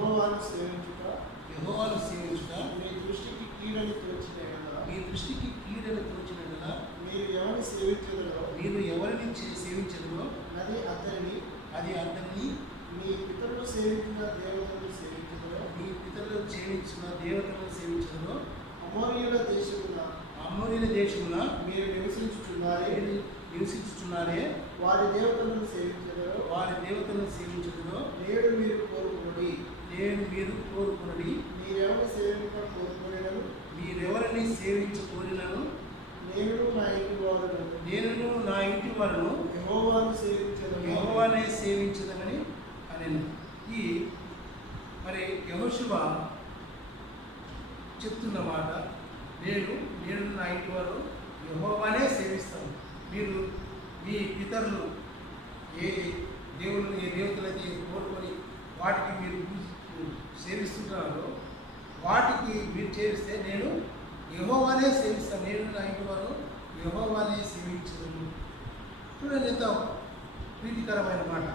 24 యెహోవాను సేవించుట మీ దృష్టికి కీడని తోచినట్లుగా మీరు ఎవరిని సేవించదురో అది అతన్ని మీ పితరులు సేవించిన దేవతలను సేవించదురో అమోరీయుల దేశమున మీరు నివసించుచున్నారే వారి దేవతలను సేవించదురో నేడు మీరు కోరుకున్నది మీరెవరిని సేవించకోరినను నేను నా ఇంటి వారును యెహోవానే సేవించదనని అనెను. ఈ మరి యెహోషువ చెప్తున్న మాట, నేను నా ఇంటి వారు యెహోవానే సేవిస్తాను. మీరు మీ పితరులు ఏ దేవతలైతే కోరుకొని వాటికి మీరు సేవిస్తున్నారో వాటికి మీరు చేస్తే నేను యెహోవానే సేవిస్తాను. నేను నా ఇంటి వారు యెహోవానే సేవించను. చూడండి ఎంత ప్రీతికరమైన మాట.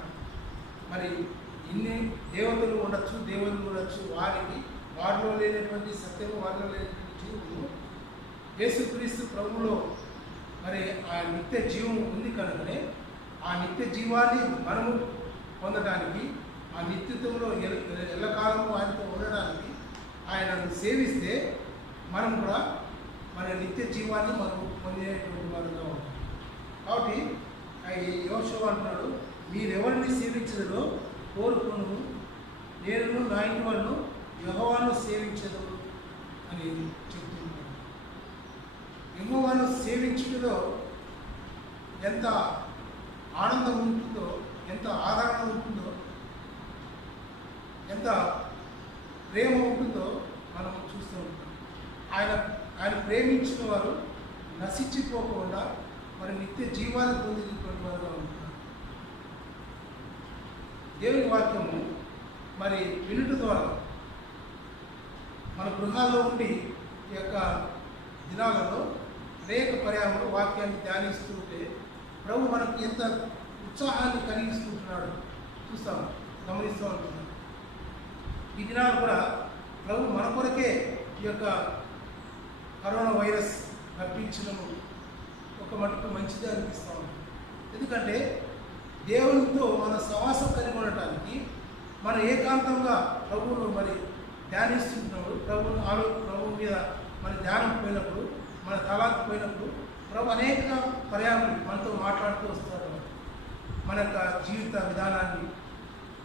మరి ఇన్ని దేవతలు ఉండొచ్చు, వారిలో లేనటువంటి సత్యము, వారిలో లేనటువంటి జీవము యేసుక్రీస్తు ప్రభువులో మరి ఆ నిత్య జీవం ఉంది కనుకనే ఆ నిత్య జీవాన్ని మనము పొందడానికి, ఆ నిత్యత్వంలో ఎల్లకాలము ఆయనతో ఉండడానికి ఆయనను సేవిస్తే మనం కూడా మన నిత్య జీవాన్ని మనం పొందేటువంటి వారుగా ఉంటాం. కాబట్టి యోషువ అంటున్నాడు, మీరెవరిని సేవించదో కోరుకును, నేను నా ఇంటి వాళ్ళను యెహోవాను సేవించదు అని చెప్తున్నాడు. యెహోవాను సేవించుటలో ఎంత ఆనందం ఉంటుందో, ఎంత ఆదరణ ఉంటుందో, ఎంత ప్రేమ ఉంటుందో మనం చూస్తూ ఉంటాం. ఆయన ప్రేమించిన వారు నశించిపోకుండా మరి నిత్య జీవాన్ని పొందినటువంటి వారుగా ఉంటున్నారు. దేవుని వాక్యము మరి వినుట ద్వారా మన గృహాల్లో ఉండి ఈ యొక్క దినాలలో అనేక పర్యాలు వాక్యాన్ని ధ్యానిస్తూ ఉంటే ప్రభు మనకు ఎంత ఉత్సాహాన్ని కలిగిస్తుంటున్నాడు చూస్తాం, గమనిస్తూ ఉంటున్నాం. ఈ దినాలు కూడా ప్రభు మన కొరకే ఈ యొక్క కరోనా వైరస్ రప్పించడము ఒక మటుకు మంచిదే అనిపిస్తూ ఉంది. ఎందుకంటే దేవునితో మన సవాసం కలిగి ఉండటానికి మనం ఏకాంతంగా ప్రభువును మరి ధ్యానిస్తుంటున్నప్పుడు ప్రభు మీద మన ధ్యానం పోయినప్పుడు, మన తలాకు పోయినప్పుడు ప్రభు అనేక పర్యాలు మనతో మాట్లాడుతూ వస్తారు. మన యొక్క జీవిత విధానాన్ని,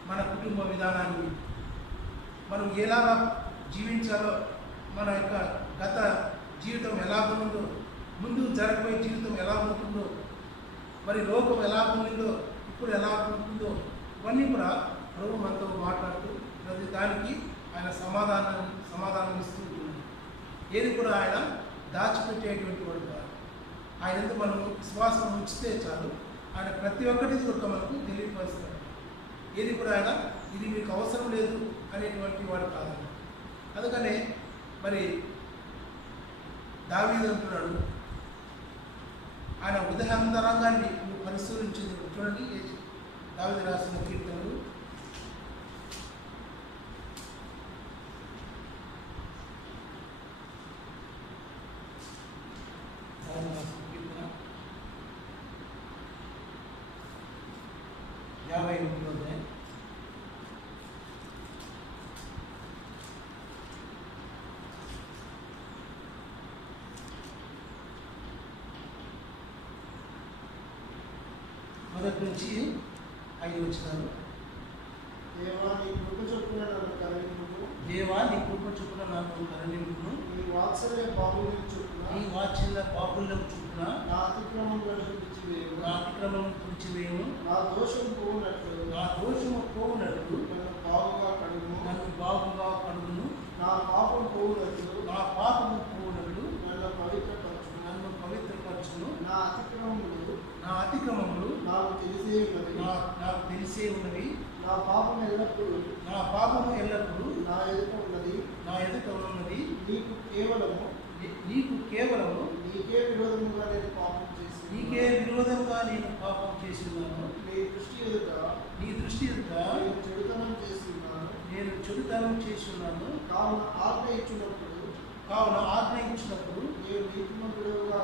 మన కుటుంబ విధానాన్ని, మనం ఎలాగా జీవించాలో, మన యొక్క గత జీవితం ఎలా ఉందో, ముందు జరగబోయే జీవితం ఎలా ఉంటుందో, మరి లోకం ఎలా ఉండిందో, ఇప్పుడు ఎలా ఉంటుందో, ఇవన్నీ కూడా ప్రభు మనతో మాట్లాడుతూ ప్రతి దానికి ఆయన సమాధానం ఇస్తూ ఉంటున్నాడు. ఏది కూడా ఆయన దాచిపెట్టేటువంటి వాడు కాదు. ఆయన ఎందుకు మనం విశ్వాసం ఉంచితే చాలు, ఆయన ప్రతి ఒక్కటి కూడా మనకు తెలియపరుస్తాడు. ఏది కూడా ఆయన ఇది మీకు అవసరం లేదు అనేటువంటి వాడు కాదు. అందుకనే మరి దావీదు అంటున్నాడు, ఆయన ఉదయాంతరంగాన్ని నువ్వు పరిశీలించింది. చూడండి దావీదు రాసిన కీర్తనలు 58వ అధ్యాయం మొదటి నుంచి 5 వచనాలు. దేవా నీ కృప చొప్పున నన్ను కరుణింపుము. దేవా నీ కృప చొప్పున నన్ను కరుణింపుము. నీ వాత్సల్య బాహుళ్యం చొప్పున నీ వాత్సల్య బాహుళ్యం చొప్పున నా అతిక్రమములను తుడిచివేయము. నా అతిక్రమములను తుడిచివేయము. నా దోషము పోవునట్లు నన్ను బాగుగా కడుగుము. నా పాపం పోవునట్లు నా పాపము పోవునట్లు నన్ను పవిత్రపరచును. నా అతిక్రమములు నాకు తెలిసే ఉన్నవి. నా పాపం ఎల్లప్పుడూ నా ఎదుట ఉన్నది. నీకు కేవలము నీకే విరోధముగా నేను పాపం చేస్తున్నాను. నీ దృష్టి ఎదుట నేను చెడుతనం చేసి ఉన్నాను. కావున ఆజ్ఞ ఇచ్చినప్పుడు నీవు నీతిమంతుడుగా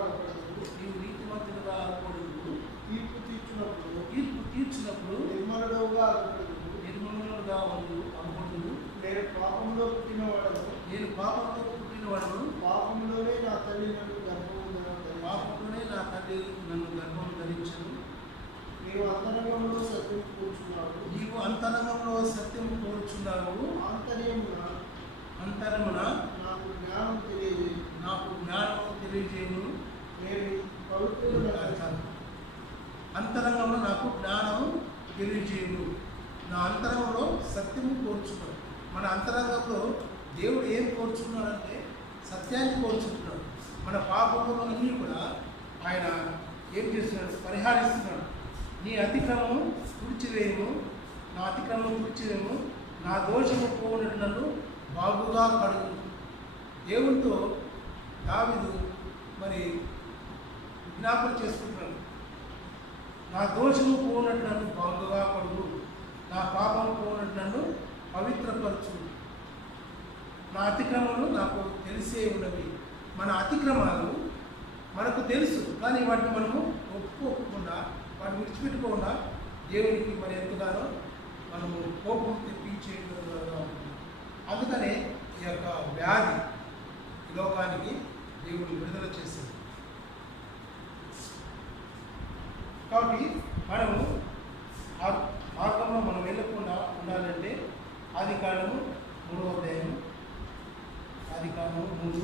అనకూడదు. తీర్పు తీర్చినప్పుడు నిర్మలుడుగా అనకూడదు. నేను పాపంలో పుట్టినవాడను. పాపంలోనే నా తల్లి నన్ను గర్భం ధరించను. నీవు అంతరంగంలో సత్యం కోరుచున్నావు. అంతరమున నాకు జ్ఞానం తెలియజేయను. అంతరంగంలో నాకు జ్ఞానం తెలియజేయను. నా అంతరంగంలో సత్యము కోరుచున్నాడు. మన అంతరంగంలో దేవుడు ఏం కోరుచున్నాడంటే సత్యాన్ని కోరుచుంటున్నాడు. మన పాపములు అన్నీ కూడా ఆయన ఏం చేస్తున్నాడు? పరిహారిస్తున్నాడు. నీ అతిక్రమము తుడిచివేయము. నా దోషము పోవునట్లు నన్ను బాగుగా కడుగు. దేవునితో దావీదు మరి జ్ఞాపకం చేసుకుంటున్నాడు. నా దోషము పోవునట్లు నన్ను బాగుగా కడుగు. నా పాపము పోవునట్లు నన్ను పవిత్రపరచు. నా అతిక్రమములు నాకు తెలిసే ఉన్నవి. మన అతిక్రమాలు మనకు తెలుసు, కానీ వాటిని మనము ఒప్పుకోకుండా, వాటిని విడిచిపెట్టుకోకుండా దేవునికి మరి ఎంతగానో మనము కోపం తెప్పించేట్టుగా ఉంటుంది. అందుకనే ఈ యొక్క వ్యాధి ఈ లోకానికి దేవుడు విడుదల చేశాడు. కాబట్టి మనము ఆ మార్గంలో మనం వెళ్ళకుండా ఉండాలంటే ఆదికాండము 3వ అధ్యాయం, ఆదికాండము 3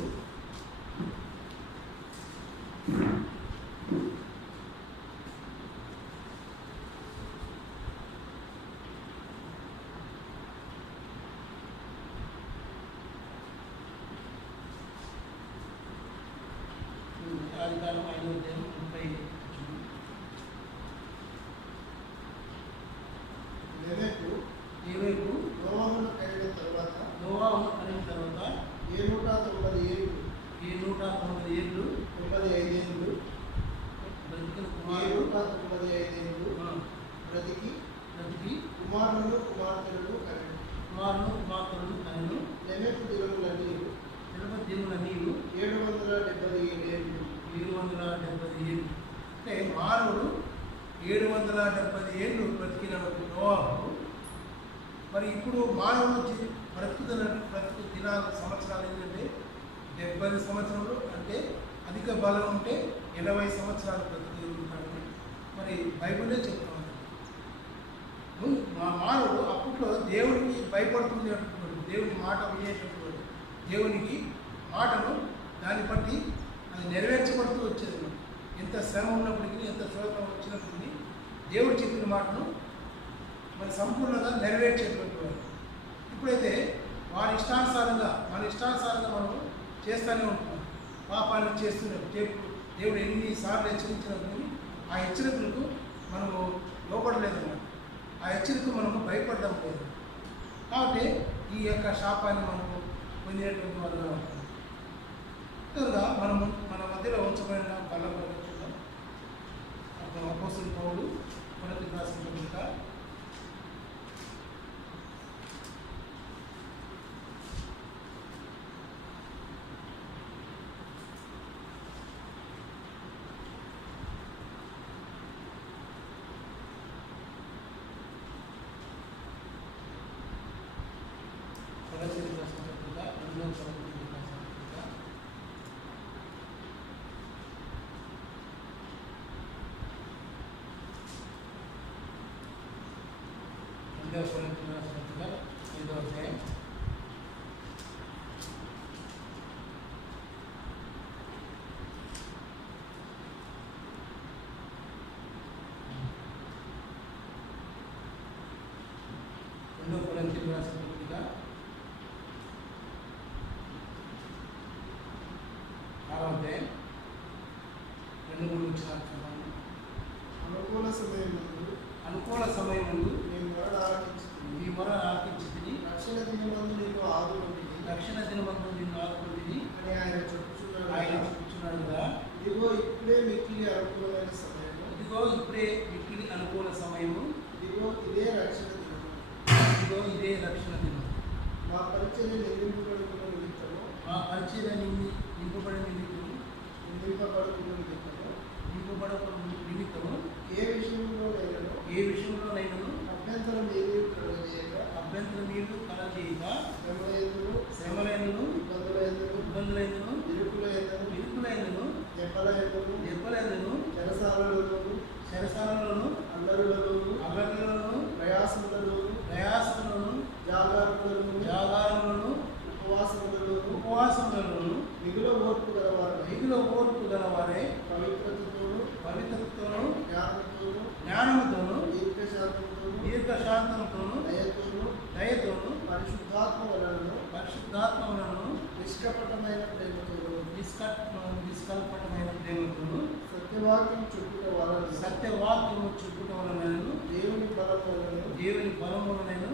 ఆదికాండం 5వ అధ్యాయం 30. లేవీకు నోవాహును కలిగిన తర్వాత 190 ఏళ్ళు 95 కుమారులను కుమార్తెలను కనెను. లెమెకు దినములన్నీ నీవు 777 ఏళ్ళు. 777 అంటే మానవుడు 770 ఏళ్ళు బ్రతికిన నోవాహు మరి ఇప్పుడు మానవుడు బ్రతుకు దినాల సంవత్సరాలు ఏంటంటే 70 సంవత్సరాలు, అంటే అధిక బలం ఉంటే 80 సంవత్సరాలు బ్రతుకుతాడు. మరి బైబిలే చెప్తా ఉంది. మా మానవుడు అప్పట్లో దేవుడికి భయపడుతున్నటువంటి, దేవుని మాట వినేటటువంటి, దేవునికి మాటను దాన్ని బట్టి అది నెరవేర్చబడుతూ వచ్చేది. ఎంత శ్రమ ఉన్నప్పటికీ, ఎంత శోధన వచ్చినప్పటికీ దేవుడు చెప్పిన మాటను మరి సంపూర్ణంగా నెరవేర్చేటువంటి వారు. ఇప్పుడైతే మన ఇష్టానుసారంగా మనం చేస్తూనే ఉంటున్నాం. పాపాన్ని చేస్తున్నాం. దేవుడు ఎన్నిసార్లు హెచ్చరించినప్పుడు ఆ హెచ్చరికలకు మనము లోపడలేదన్నమాట. ఆ హెచ్చరిక మనము భయపడడం లేదు. కాబట్టి ఈ యొక్క శాపాన్ని మనము పొందినటువంటి వాళ్ళగా ఉంటాం. కనుక మనము మన మధ్యలో ఉంచబడిన బలం చూద్దాం. అపోస్తలుడైన పౌలు కొరింథీయులకు రాసిన పత్రిక 5వ అధ్యాయం 2 కొరింథీయులకు రాసిన పత్రిక 6వ అధ్యాయం 2-3 వచనాలు. అనుకూల సమయమందు నీ మొర ఆలకించితిని, రక్షణ దినమందు నిన్ను ఆదుకొంటిని అని ఆయన చెప్పుచున్నాడు కదా. ఇదిగో ఇప్పుడే మిక్కిలి అనుకూలమైన సమయము, అనుకూల సమయము, ఇదిగో ఇదే రక్షణ దినము. మా పరిచర్య నిందింపబడుకున్న నిమిత్తము, ఏ విషయంలోనైనా అభ్యంతరం నీరు కలగజేయక శ్రమలైనను ఇబ్బందులైనను ఇరుకులైనను దెబ్బలైనను చెరసాలలోను అల్లరులలోను ప్రయాసములను జాగారములను ఉపవాసములను మిగుల ఓర్పు గలవారే పవిత్రతతోను జ్ఞానముతోను దీర్ఘశాంతంతోను దయతోను పరిశుద్ధాత్మ వలనను నిష్కల్పటమైన ప్రేమతోను సత్యవాక్యము చెప్పుట వలనను దేవుని బలం వలనను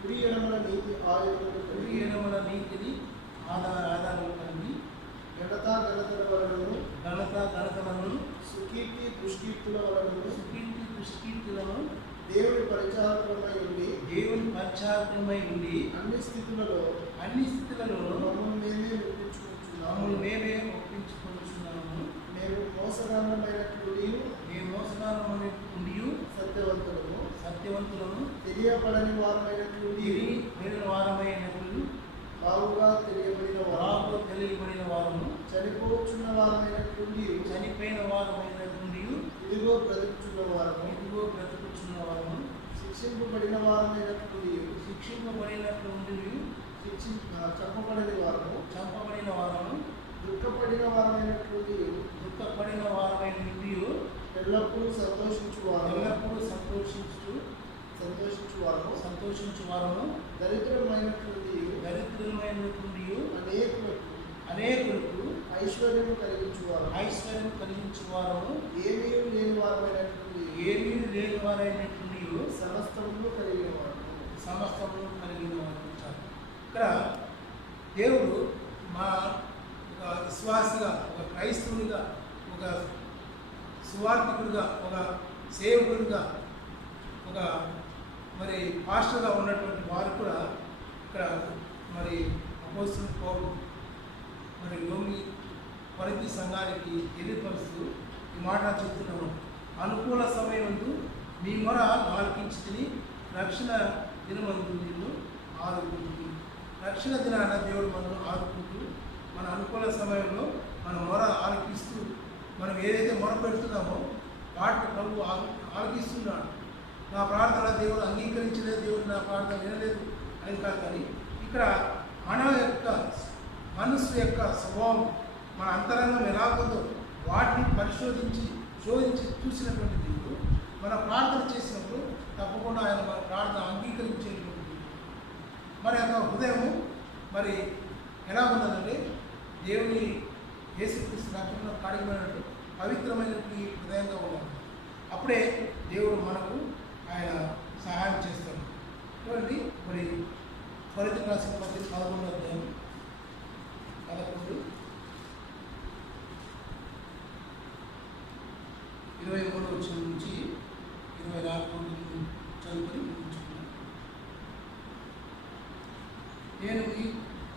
కుడి ఎడమల నీతిని ఆధారం కలిగి ఘనత ఘనతలను సుకీర్తి దుష్కీర్తులను దేవుని పరిచారకులమై ఉండి అన్ని స్థితులలో మమ్మల్ని మేమే ఒప్పించుకొనుచున్నాము. మేము మోసగారమైనటువంటి సత్యవంతులను తెలియబడని వారమైనట్లు బాగుగా తెలియబడిన వారము చనిపోయిన వారమైనటువంటి ఇదిగో బ్రతుకుచున్న వారము శిక్షింపబడిన వారమైనటువంటి చంపబడిన వారము దుఃఖపడిన వారమైనటువంటి ఎల్లప్పుడూ సంతోషించు వారము దరిద్రమైనటువంటి అనేకులకు ఐశ్వర్యము కలిగించు వారము ఏమీ లేని వారైనటువంటి సమస్తమును కలిగిన వారు. ఇక్కడ దేవుడు మా ఒక విశ్వాసిగా, ఒక క్రైస్తవునిగా, ఒక సువార్థికుడిగా, ఒక సేవకుడిగా, ఒక మరి పాస్టర్గా ఉన్నటువంటి వారు కూడా ఇక్కడ మరి అపోస్తలుడు పౌలు మరి లోని కొరింథీ సంఘానికి తెలియపరుస్తూ ఈ మాట చెప్తున్నాము. అనుకూల సమయమందు మీ మొర ఆలకించి రక్షణ దినమందు నిన్ను ఆదుకుంటుంది. రక్షణ దినాన దేవుడు మనల్ని ఆదుకుంటూ మన అనుకూల సమయంలో మన మొర ఆలకిస్తూ మనం ఏదైతే మొర పెడుతున్నామో వాటిని ప్రభు ఆలకిస్తున్నాడు. నా ప్రార్థన దేవుడు అంగీకరించలేదు, దేవుడు నా ప్రార్థన వినలేదు అని కాదు, కానీ ఇక్కడ మన యొక్క మనస్సు యొక్క స్వభావం మన అంతరంగం ఎలాగుందో వాటిని పరిశోధించి శోధించి చూసినటువంటి దేవుడు మన ప్రార్థన చేసినప్పుడు తప్పకుండా ఆయన మన ప్రార్థన అంగీకరించేటువంటి దేవుడు. మన యొక్క హృదయము మరి ఎలా ఉన్నదంటే దేవుని యేసుక్రీస్తు రక్తంలో కడిగినట్టు పవిత్రమైనటువంటి హృదయంగా ఉండాలి. అప్పుడే దేవుడు మనకు ఆయన సహాయం చేస్తాడు. చూడండి మరి కొరింథీయులకు రాసిన పత్రిక 11వ అధ్యాయం 11, 23వ వచనం నుంచి 24వ చదువుకొని ముగించుకున్నాను.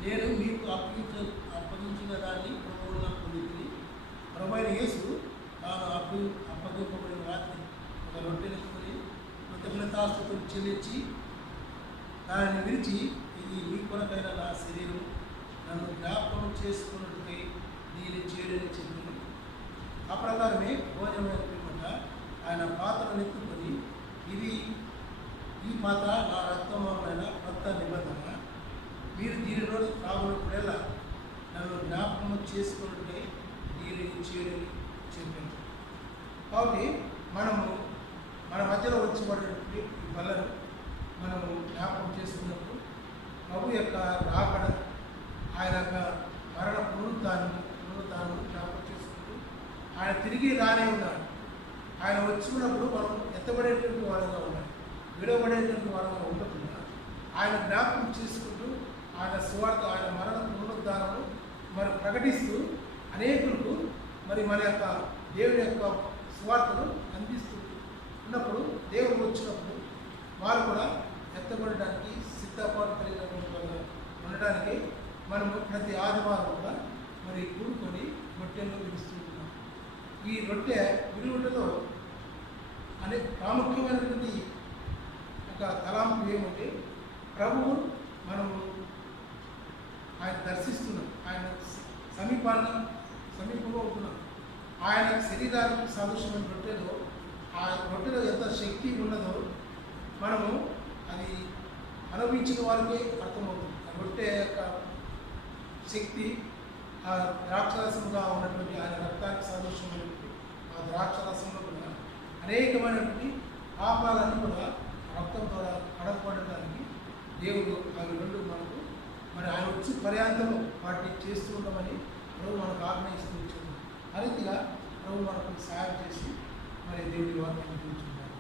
నేను మీకు అప్పగించిన దాన్ని ప్రభువుగా పొందింది. ప్రభువైన యేసు తాను అప్పగింపబడిన రాత్రి ఒక రొట్టెనుకొని కృతజ్ఞతాస్తుతులు చెల్లించి దానిని విరిచి, ఇది మీ కొరకైన నా శరీరం, నన్ను జ్ఞాపకం చేసుకున్నట్టుకై దీన్ని చేయడని చెప్పింది. ఆ ప్రకారమే భోజనమైన పిమ్మట ఆయన పాత్రను ఎత్తుకొని, ఈ పాత్ర నా రక్తమైన కొత్త నిబంధన, మీరు దీనిలో తాగునప్పుడల్లా నన్ను జ్ఞాపకం చేసుకున్నట్టుకై దీనిని చేయడని చెప్పాను. కాబట్టి మనము మన మధ్యలో వచ్చి ఈ బలను మనము జ్ఞాపకం చేసుకున్నప్పుడు ప్రభు యొక్క రాకడ, ఆయన యొక్క మరణ పునరుద్ధానం జ్ఞాపకం చేసుకుంటూ ఆయన తిరిగి రానే ఉన్నాడు. ఆయన వచ్చినప్పుడు మనం ఎత్తబడేటువంటి వారంగా ఉండాలి, విడవబడేటువంటి వారంగా ఉండకుండా ఆయన జ్ఞాపకం చేసుకుంటూ ఆయన సువార్త, ఆయన మరణ పునరుద్ధానము మరి ప్రకటిస్తూ అనేకులకు మరి మన యొక్క దేవుని యొక్క సువార్తను అందిస్తూ ఉన్నప్పుడు దేవుడు వచ్చినప్పుడు వారు కూడా ఎత్తబడడానికి సిద్ధపాటు కలిగినటువంటి వారు ఉండడానికి మనము ప్రతి ఆదివారం కూడా మరి కూడుకొని రొట్టెలను విడుస్తుంటున్నాం. ఈ రొట్టె విలువలో ప్రాముఖ్యమైనటువంటి ఒక తలాంపు ఏమంటే ప్రభువు మనము ఆయన దర్శిస్తున్నాం, ఆయన సమీపంలో ఉంటున్నాం. ఆయన శరీరానికి సాదృశ్యమైన రొట్టెలో ఆ రొట్టెలో ఎంత శక్తి ఉన్నదో మనము అది అనుభవించిన వారికే అర్థమవుతుంది. ఆ రొట్టె యొక్క శక్తి ఆ ద్రాక్షరసముగా ఉన్నటువంటి ఆయన రక్తానికి సాదృశ్యమైనటువంటి ఆ ద్రాక్షరసంలో కూడా అనేకమైనటువంటి పాపాలన్నీ కూడా రక్తం ద్వారా కడపడటానికి దేవుడు అవి రెండు మనకు మరి ఆయన వచ్చి పర్యాంతము వాటిని చేస్తూ ఉండమని ప్రభు మనకు ఆజ్ఞయిస్తూ వచ్చింది. ఆ రీతిగా ప్రభు మనకు సహాయం చేసి మరి దేవుడి వాక్యాన్ని గురించుకుంటారు.